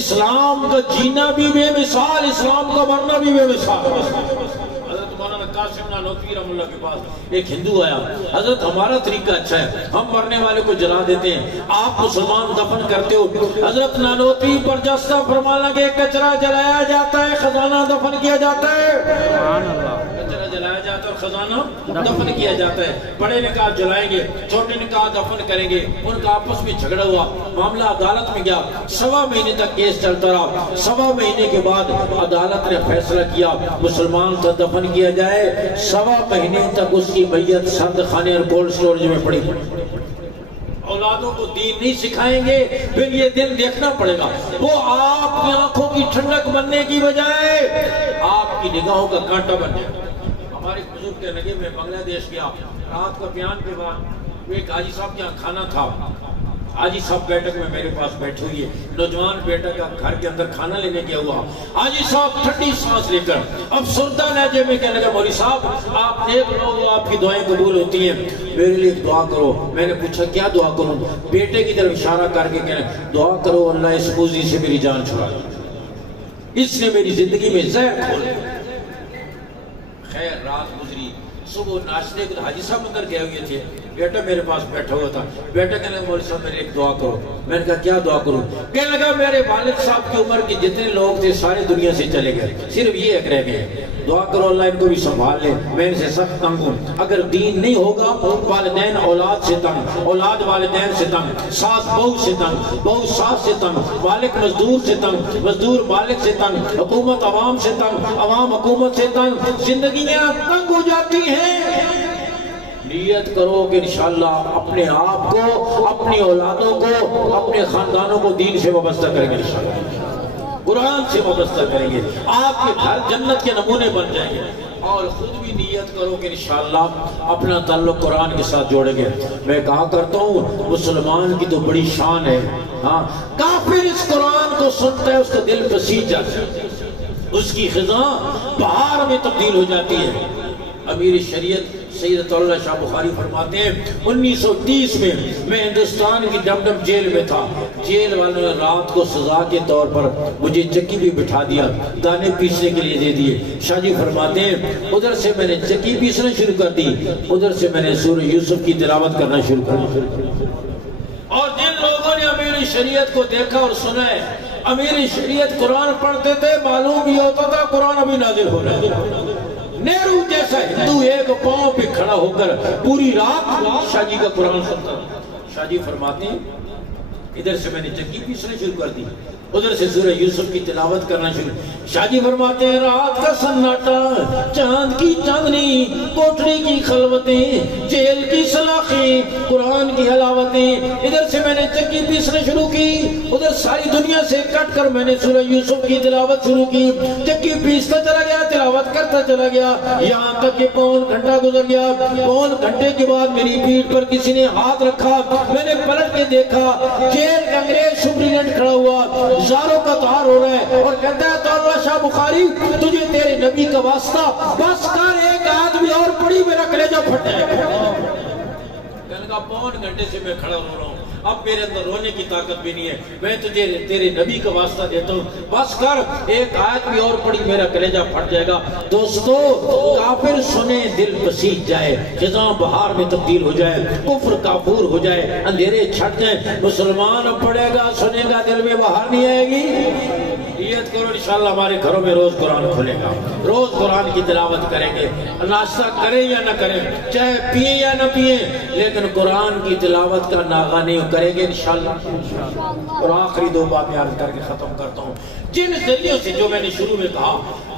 اسلام کا جینا بھی بے مثال، اسلام کا مرنا بھی بے مثال۔ حضرت مولانا قاسم نانوتوی رحمہ اللہ کے پاس ایک ہندو آیا، حضرت ہمارا طریقہ اچھا ہے، ہم مرنے والے کو جلا دیتے ہیں، آپ مسلمان دفن کرتے ہو۔ حضرت نانوتوی برجستہ فرمانا کہ کچرا جلایا جاتا ہے، خزانہ دفن کیا جاتا ہے، کچرا جلایا جاتا ہے اور خزانہ دفن کیا جاتا ہے۔ بڑے نے کہا جلائیں گے، چھوٹے نے کہا دفن کریں گے۔ ان کا آپس میں جھگڑا ہوا، معاملہ عدالت میں گیا، 1.25 مہینے تک کیس چلتا رہا۔ 1.25 مہینے کے بعد عدالت نے فیصلہ کیا مسلمان کا دفن کیا جائے۔ 1.25 مہینے تک اس کی میت سرد خانے اور کولڈ سٹوریج میں پڑی۔ اولادوں کو دین نہیں سکھائیں گے، پھر یہ دن دیکھنا پڑے گا، وہ آپ کی آنکھوں کی ٹھنڈک بننے کی بجائے آپ کی نگاہوں کا کانٹا بن جائے۔ ہمارے بزرگ کے نگے میں بنگلہ دیش گیا، رات کو بیان کے بعد ایک حاجی صاحب کے یہاں کھانا تھا، حاجی صاحب بیٹھک میں میرے پاس بیٹھے ہوئے، نوجوان بیٹا کا گھر کے اندر کھانا لینے گیا ہوا، حاجی صاحب ٹھنڈی سانس لے کر اب سردہ لہجے میں کہنے لگا مولوی صاحب آپ ایک لوگ آپ کی دعائیں قبول ہوتی ہیں، میرے لیے دعا کرو۔ میں نے پوچھا کیا دعا کروں؟ بیٹے کی طرف اشارہ کر کے کہنے دعا کرو اللہ اس موذی سے میری جان چھڑا دے، اس نے میری زندگی میں زہر کھول دیا۔ خیر رات گزری، صبح ناشتے کے حاجی صاحب اندر گئے ہوئے تھے، بیٹا میرے پاس بیٹھا ہوا تھا، بیٹا کہنے لگا مولوی صاحب میرے ایک دعا کرو۔ میں نے کہا کیا دعا کروں؟ کہنے لگا میرے والد صاحب کی عمر کے جتنے لوگ تھے سارے دنیا سے چلے گئے، صرف یہ ایک رہ گئے، دعا کرو اللہ ان کو بھی سنبھال لے، میں ان سے سخت تنگ ہوں۔ اگر دین نہیں ہوگا والدین اولاد سے تنگ، اولاد والدین سے تنگ، ساس بہو سے تنگ، بہو ساس سے تنگ، مالک مزدور سے تنگ، مزدور مالک سے تنگ، حکومت عوام سے تنگ، عوام حکومت سے تنگ، زندگیاں تنگ ہو جاتی ہیں۔ نیت کرو کہ انشاءاللہ اپنے آپ کو، اپنی اولادوں کو، اپنے خاندانوں کو دین سے وابستہ کریں گے، انشاءاللہ قرآن سے وابستہ کریں گے، آپ کے گھر جنت کے نمونے بن جائیں گے۔ اور خود بھی نیت کرو کہ انشاءاللہ اپنا تعلق قرآن کے ساتھ جوڑیں گے۔ میں کہا کرتا ہوں مسلمان کی تو بڑی شان ہے، ہاں کافر اس قرآن کو سنتا ہے اس کا دل پسیج جاتا ہے، اس کی خزاں بہار میں تبدیل ہو جاتی ہے۔ امیر شریعت سید اللہ شاہ بخاری فرماتے ہیں 1930 میں ہندوستان کی ڈم جیل میں تھا، جیل والوں نے رات کو سزا کے طور پر مجھے چکی بھی بٹھا دیا، دانے پیسنے کے لیے دے دیے۔ شاہ جی فرماتے ہیں ادھر سے میں نے چکی پیسنا شروع کر دی، ادھر سے میں نے سورہ یوسف کی تلاوت کرنا شروع کر دی۔ اور جن لوگوں نے امیر شریعت کو دیکھا اور سنا ہے، امیر شریعت قرآن پڑھتے تھے، معلوم بھی ہوتا تھا قرآن ابھی نازل ہو رہا ہے۔ نیرو جیسا ہندو ایک پاؤں پہ کھڑا ہو کر پوری رات شاہ جی کا قرآن سنتا تھا۔ شاہ جی فرماتے ہیں ادھر سے میں نے چکی پیسنا شروع کر دی، ادھر سے سورہ یوسف کی تلاوت کرنا شروع. شاہ جی فرماتے ہیں رات کا سناٹا، چاند کی چاندنی، کوٹری کی خلوتیں، جیل کی سلاخیں، قرآن کی حلاوتیں. ادھر سے میں نے چکی پیسنا شروع کی، ادھر ساری دنیا سے کٹ کر میں نے سورہ یوسف کی تلاوت شروع کی. چکی پیستا چلا گیا، تلاوت کرتا چلا گیا، یہاں تک کہ پون گھنٹہ گزر گیا. پون گھنٹے کے بعد میری پیٹھ پر کسی نے ہاتھ رکھا. میں نے پلٹ کے دیکھا، جیل کا انگریز سپرینٹینڈنٹ کھڑا ہوا، زاروں کا تہار ہو رہا ہے اور کہتا ہے تو شاہ بخاری تجھے تیرے نبی کا واسطہ، بس کر ایک آدمی اور پڑی میرا کلیجہ پھٹ جائے. کہنے کا پون گھنٹے سے میں کھڑا ہو رہا ہوں، اب میرے اندر رونے کی طاقت بھی نہیں ہے، میں تجھے تیرے نبی کا واسطہ دیتا ہوں، بس کر ایک آیت بھی اور پڑھی میرا کلیجہ پھٹ جائے گا. دوستو کافر سنے دل بسیج جائے، خزاں بہار میں تبدیل ہو جائے، کفر کافور ہو جائے، اندھیرے چھٹ جائیں، مسلمان پڑھے گا سنے گا دل میں بہار نہیں آئے گی. نیت کرو انشاءاللہ ہمارے گھروں میں روز قرآن کھلے گا، روز قرآن کی تلاوت کریں گے، ناشتہ کریں یا نہ کریں، چاہے پیئیں یا نہ پیئیں، لیکن قرآن کی تلاوت کا ناغہ نہیں کریں گے انشاءاللہ. اور آخری دو باتیں عرض کر کے ختم کرتا ہوں. جن ذریعوں سے، جو میں نے شروع میں کہا،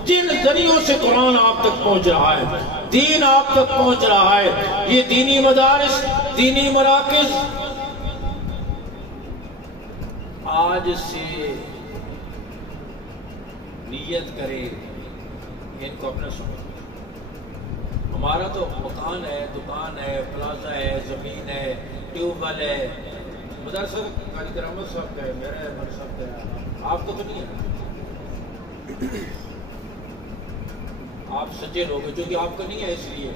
جن ذریعوں سے قرآن آپ تک پہنچ رہا ہے، دین آپ تک پہنچ رہا ہے، یہ دینی مدارس، دینی مراکز، آج سے نیت کرے ان کو اپنا سمجھ. ہمارا تو مکان ہے، دکان ہے، پلازا ہے، زمین ہے، ٹیوب ویل ہے، مدرسہ قاری کرامت صاحب کا ہے، میرا ہے، ہمارے صاحب کا ہے. آپ کو تو نہیں ہے، آپ سچے لوگ ہیں، جو کہ آپ کو نہیں ہے اس لیے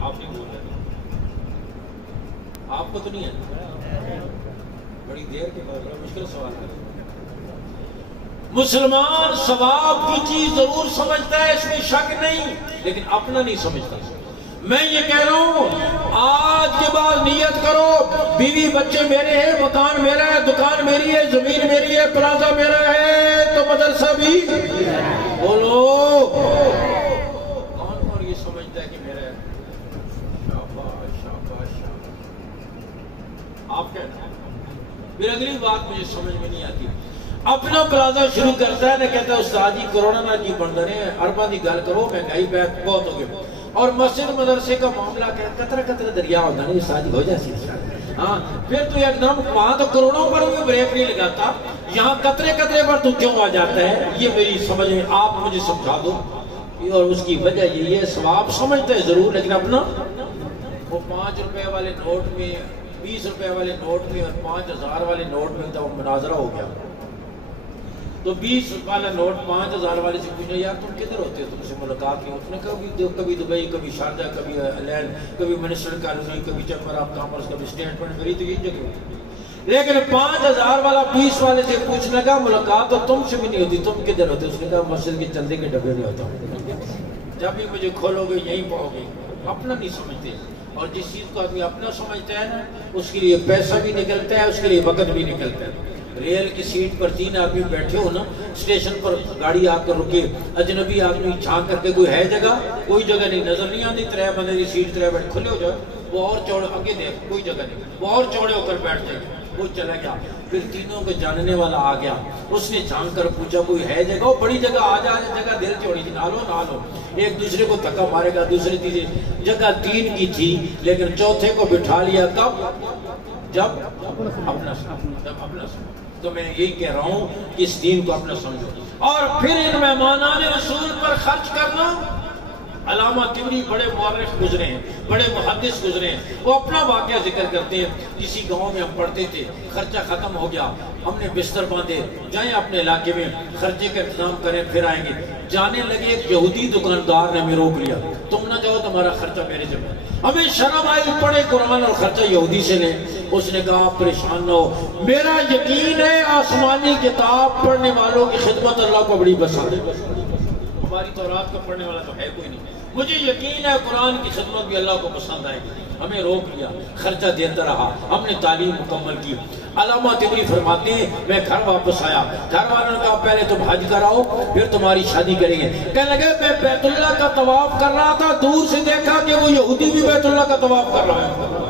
آپ نہیں بول رہے. آپ کو تو نہیں ہے، بڑی دیر کے بعد بڑا مشکل سوال ہے. مسلمان ثواب کی چیز ضرور سمجھتا ہے، اس میں شک نہیں، لیکن اپنا نہیں سمجھتا. میں یہ کہہ رہا ہوں آج کے بعد نیت کرو، بیوی بچے میرے ہیں، مکان میرا ہے، دکان میری ہے، زمین میری ہے، پلازا میرا ہے، تو مدرسہ بھی بولو. کون کون یہ سمجھتا ہے کہ میرا ہے؟ شاباش شاباش شاباش. آپ کہتے ہیں. پھر اگلی بات مجھے سمجھ میں نہیں آتی، اپنا پلازا شروع کرتا ہے نہ کہتا ہے استاد جی کروڑا نہ جی بندر ہیں، ارباں دی گل کرو، مہنگائی بہت ہو گئی. اور مسجد مدرسے کا معاملہ قطرہ قطرہ دریا ہوتا نہیں، استاد جی ہو جائے. ہاں پھر تو ایک دم وہاں تو کروڑوں پر بھی بریک نہیں لگاتا، یہاں قطرے قطرے پر تو کیوں آ جاتا ہے؟ یہ میری سمجھ میں، آپ مجھے سمجھا دو. اور اس کی وجہ یہ ہے، ثواب سمجھتے ہیں ضرور، لیکن اپنا وہ 5 روپے والے نوٹ میں، 20 روپے والے نوٹ میں اور 5000 والے نوٹ میں تو مناظرہ ہو گیا. تو 20 والا نوٹ 5000 والے سے پوچھا یار تم کدھر ہوتے ہو، تم سے ملاقات کی؟ اس نے کبھی دبئی، کبھی شارجہ، کبھی الین، کبھی منسٹر کالونی، کبھی چیمبر آف کامرس، کبھی اسٹیٹمنٹ، میری تو یہی جگہ ہوتی. لیکن 5000 والا 20 والے سے پوچھنے کا ملاقات تو تم سے بھی نہیں ہوتی، تم کدھر ہوتے؟ اس نے کہا مسجد کے چندے کے ڈبے میں ہوتا ہوں. جب بھی مجھے کھولو گے یہیں پاؤ گے. اپنا نہیں سمجھتے، اور جس چیز کو آدمی اپنا سمجھتا ہے نا، اس کے لیے پیسہ بھی نکلتا ہے، اس کے لیے وقت بھی نکلتا ہے. ریل کی سیٹ پر 3 آدمی بیٹھے ہو نا، اسٹیشن پر گاڑی آ کر رکے، اجنبی آدمی چھانک کر کے کوئی ہے جگہ؟ کوئی جگہ نہیں، نظر نہیں آتی. 3 بندے کی سیٹ 3 بیٹھ کھلے ہو جائے، وہ اور چوڑے آگے دیکھ، کوئی جگہ نہیں، وہ اور چوڑے ہو کر بیٹھ جائے. وہ چلا گیا. پھر تینوں کو جاننے والا آ گیا، اس نے جھانک کر پوچھا کوئی ہے جگہ؟ وہ بڑی جگہ آ جا، جگہ دل چوڑی تھی، نہ لو. ایک دوسرے کو دھکا مارے گا، دوسرے تیسرے. جگہ 3 کی تھی، لیکن چوتھے کو بٹھا لیا. کب؟ جب اپنا تو میں یہی کہہ رہا ہوں کہ اس دین کو اپنا سمجھو. اور پھر ان مہمانان رسول پر خرچ کرنا. علامہ طبری بڑے مورخ گزرے ہیں، بڑے محدث گزرے ہیں، وہ اپنا واقعہ ذکر کرتے ہیں. کسی گاؤں میں ہم پڑھتے تھے، خرچہ ختم ہو گیا، ہم نے بستر باندھے، جائیں اپنے علاقے میں خرچے کا انتظام کریں، پھر آئیں گے. جانے لگے، ایک یہودی دکاندار نے ہمیں روک لیا، تم نہ جاؤ، تمہارا خرچہ میرے ذمہ. ہمیں شرم آئی، پڑھے قرآن اور خرچہ یہودی سے لیں. اس نے کہا آپ پریشان نہ ہو، میرا یقین ہے آسمانی کتاب پڑھنے والوں کی خدمت اللہ کو بڑی پسند ہے. ہماری تورات کا پڑھنے والا تو ہے کوئی نہیں، مجھے یقین ہے قرآن کی خدمت بھی اللہ کو پسند آئے گی. ہمیں روک لیا، خرچہ دیتا رہا، ہم نے تعلیم مکمل کی. علامہ طبری فرماتے ہیں میں گھر واپس آیا، گھر والوں نے کہا پہلے تم حج کراؤ پھر تمہاری شادی کریں گے. کہنے لگے میں بیت اللہ کا طواف کر رہا تھا، دور سے دیکھا کہ وہ یہودی بھی بیت اللہ کا طواف کر رہا ہے.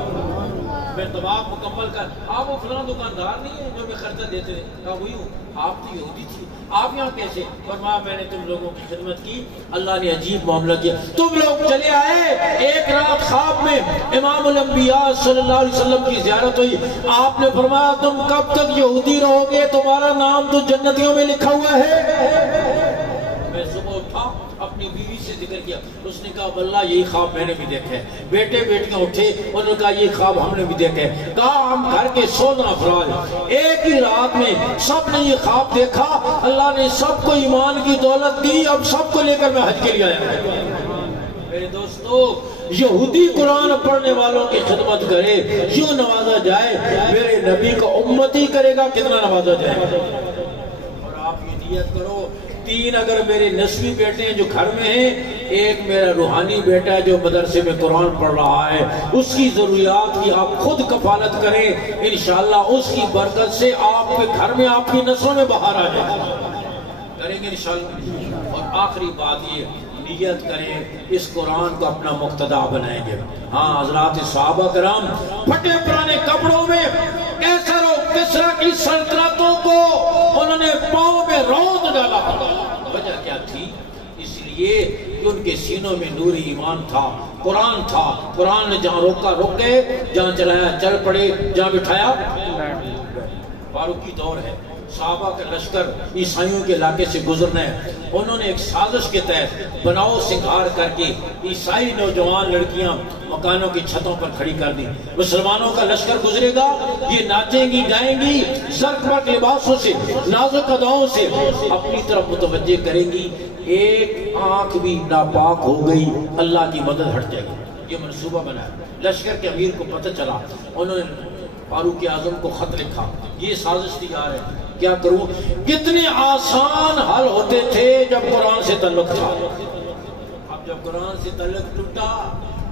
میں طواف مکمل کر. آپ وہ فلاں دکاندار نہیں ہے جو میں خرچہ دیتے تھے؟ کہا وہی ہوں. آپ تو یہودی تھی, آپ یہاں کیسے؟ فرمایا میں نے تم لوگوں کی خدمت کی, اللہ نے عجیب معاملہ کیا. تم لوگ چلے آئے, ایک رات خواب میں امام الانبیاء صلی اللہ علیہ وسلم کی زیارت ہوئی. آپ نے فرمایا تم کب تک یہودی رہو گے, تمہارا نام تو جنتیوں میں لکھا ہوا ہے. میں صبح اٹھا, اپنی بیوی سے ذکر کیا, اس نے کہا واللہ یہی خواب میں نے بھی دیکھا ہے. بیٹے بیٹیاں اٹھے, انہوں نے کہا یہ خواب ہم نے بھی دیکھا ہے. کہا ہم گھر کے 16 افراد ایک ہی رات میں سب نے یہ خواب دیکھا, اللہ نے سب کو ایمان کی دولت دی, اب سب کو لے کر میں حج کے لیے آیا. میرے دوستو, یہودی قرآن پڑھنے والوں کی خدمت کرے, یوں نوازا جائے, میرے نبی کو امتی کرے گا کتنا نوازا جائے. اور آپ یہ نیت کرو, 3 اگر میرے نسبی بیٹے ہیں جو گھر میں ہیں, ایک میرا روحانی بیٹا ہے جو مدرسے میں قرآن پڑھ رہا ہے, اس کی ضروریات کی آپ خود کفالت کریں, انشاءاللہ اس کی برکت سے آپ کے گھر میں, آپ کی نسلوں میں بہار آ جائے. کریں گے انشاءاللہ. اور آخری بات یہ, نیت کریں اس قرآن کو اپنا مقتدا بنائیں گے. ہاں حضرات صحابہ کرام پھٹے پرانے کپڑوں میں کیسر و کسرا کی سلطنتوں کو انہوں نے پاؤں میں روند ڈالا. وجہ کیا تھی؟ اس لیے کہ ان کے سینوں میں نوری ایمان تھا, قرآن تھا. قرآن نے جہاں روکا روک گئے, جہاں چلایا چل پڑے, جہاں بٹھایا. فاروقی دور ہے, صحابہ کا لشکر عیسائیوں کے علاقے سے گزرنا ہے. انہوں نے ایک سازش کے تحت بناؤ سنگھار کر کے عیسائی نوجوان لڑکیاں مکانوں کی چھتوں پر کھڑی کر دی. مسلمانوں کا لشکر گزرے گا, یہ ناچیں گی گائیں گی, زرق برق لباسوں سے, نازک اداؤں سے اپنی طرف متوجہ کریں گی. ایک آنکھ بھی ناپاک ہو گئی, اللہ کی مدد ہٹ جائے گی. یہ منصوبہ بنا. لشکر کے امیر کو پتہ چلا, انہوں نے فاروق اعظم کو خط لکھا, یہ سازش تیار ہے, کیا کروں؟ کتنے آسان حل ہوتے تھے جب قرآن سے تعلق تھا. اب جب قرآن سے تعلق ٹوٹا,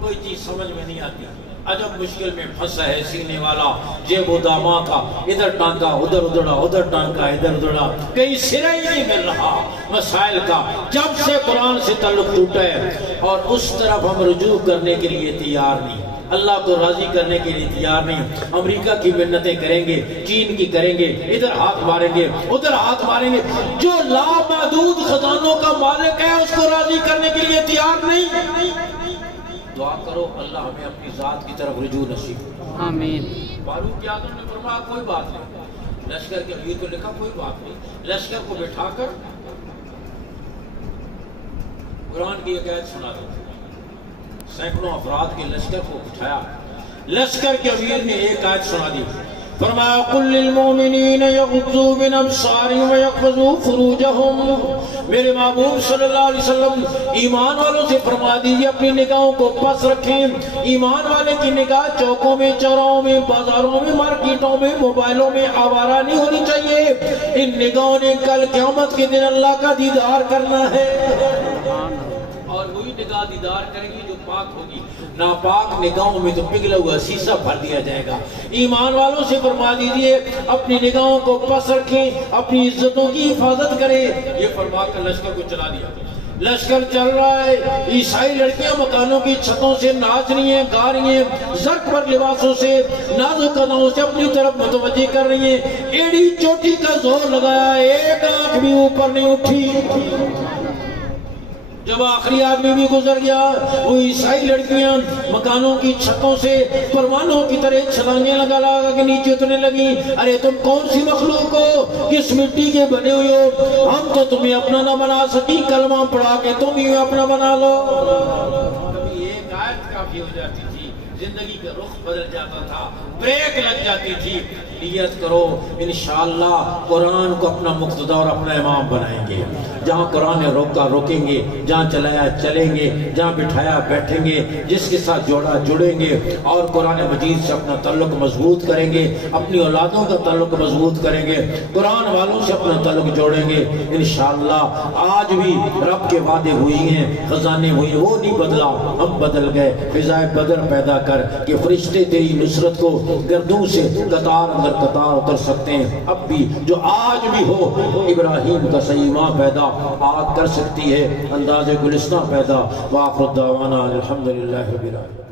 کوئی چیز سمجھ میں نہیں آتی. عجب مشکل میں پھنسا ہے سینے والا, جیب و داما کا, ادھر ٹانکا ادھر ادھڑا, ادھر ٹانکا ادھر ادھڑا, کہیں سرا ہی نہیں مل رہا مسائل کا. جب سے قرآن سے تعلق ٹوٹا ہے, اور اس طرف ہم رجوع کرنے کے لیے تیار نہیں, اللہ کو راضی کرنے کے لیے تیار نہیں. امریکہ کی منتیں کریں گے, چین کی کریں گے, ادھر ہاتھ ماریں گے ادھر ہاتھ ماریں گے. جو لامحدود خزانوں کا مالک ہے اس کو راضی کرنے کے لیے تیار نہیں. دعا کرو اللہ ہمیں اپنی ذات کی طرف رجوع نصیب. آمین. فاروق اعظم نے فرمایا کوئی بات نہیں. لشکر کے امیر کو لکھا کوئی بات نہیں. لشکر کو بٹھا کر قرآن کی ایک آیت سنا دو. سینکڑوں افراد کے لشکر کو بٹھایا, لشکر کے امیر نے ایک آیت سنا دی. فرمایا قل للمؤمنین یغضوا من ابصارهم ویحفظوا فروجهم. میرے محبوب صلی اللہ علیہ وسلم ایمان والوں سے فرما دیجیے اپنی نگاہوں کو پس رکھیں. ایمان والے کی نگاہ چوکوں میں, چوراہوں میں, بازاروں میں, مارکیٹوں میں, موبائلوں میں آوارہ نہیں ہونی چاہیے. ان نگاہوں نے کل قیامت کے دن اللہ کا دیدار کرنا ہے, اور وہی نگاہ دیدار کریں گی جو پاک ہوگی. ناپاک نگاہوں میں تو پگھلا ہوا شیشہ بھر دیا جائے گا. ایمان والوں سے فرما دیجئے اپنی نگاہوں کو پس رکھیں, اپنی عزتوں کی حفاظت کریں. یہ فرما کر لشکر کو چلا دیا. لشکر چل رہا ہے, عیسائی لڑکیاں مکانوں کی چھتوں سے ناچ رہی ہیں, گا رہی ہیں, زرق پر لباسوں سے, نازک اداؤں سے اپنی طرف متوجہ کر رہی ہیں. ایڑی چوٹی کا زور لگایا, ایک آنکھ بھی اوپر نہیں اٹھی. جب آخری آدمی بھی گزر گیا, وہ عیسائی لڑکیاں مکانوں کی چھتوں سے پروانوں کی طرح چھلانگیں لگا لگا کے نیچے اترنے لگی. ارے تم کون سی مخلوق ہو, کس مٹی کے بنے ہوئے ہو, ہم تو تمہیں اپنا نہ بنا سکی, کلمہ پڑھا کے تم ہی اپنا بنا لو. کبھی ایک آیت کافی ہو جاتی تھی, زندگی کا رخ بدل جاتا تھا, بریک لگ جاتی تھی. نیت کرو انشاءاللہ قرآن کو اپنا مقتدا اور اپنا امام بنائیں گے. جہاں قرآن نے روکا روکیں گے, جہاں چلایا چلیں گے, جہاں بٹھایا بیٹھیں گے, جس کے ساتھ جوڑا جڑیں گے, اور قرآن مجید سے اپنا تعلق مضبوط کریں گے, اپنی اولادوں کا تعلق مضبوط کریں گے, قرآن والوں سے اپنا تعلق جوڑیں گے. انشاءاللہ آج بھی رب کے وعدے ہوئی ہیں, خزانے ہوئی, وہ نہیں بدلا, ہم بدل گئے. فضائے بدر پیدا کر کہ فرشتے تیری نصرت کو گردوں سے قطار اندر قطار اتر سکتے ہیں. اب بھی جو آج بھی ہو, ابراہیم کا سیما پیدا آگ کر سکتی ہے, انداز گلستہ پیدا. وآخر دعوانا الحمدللہ رب العالمین.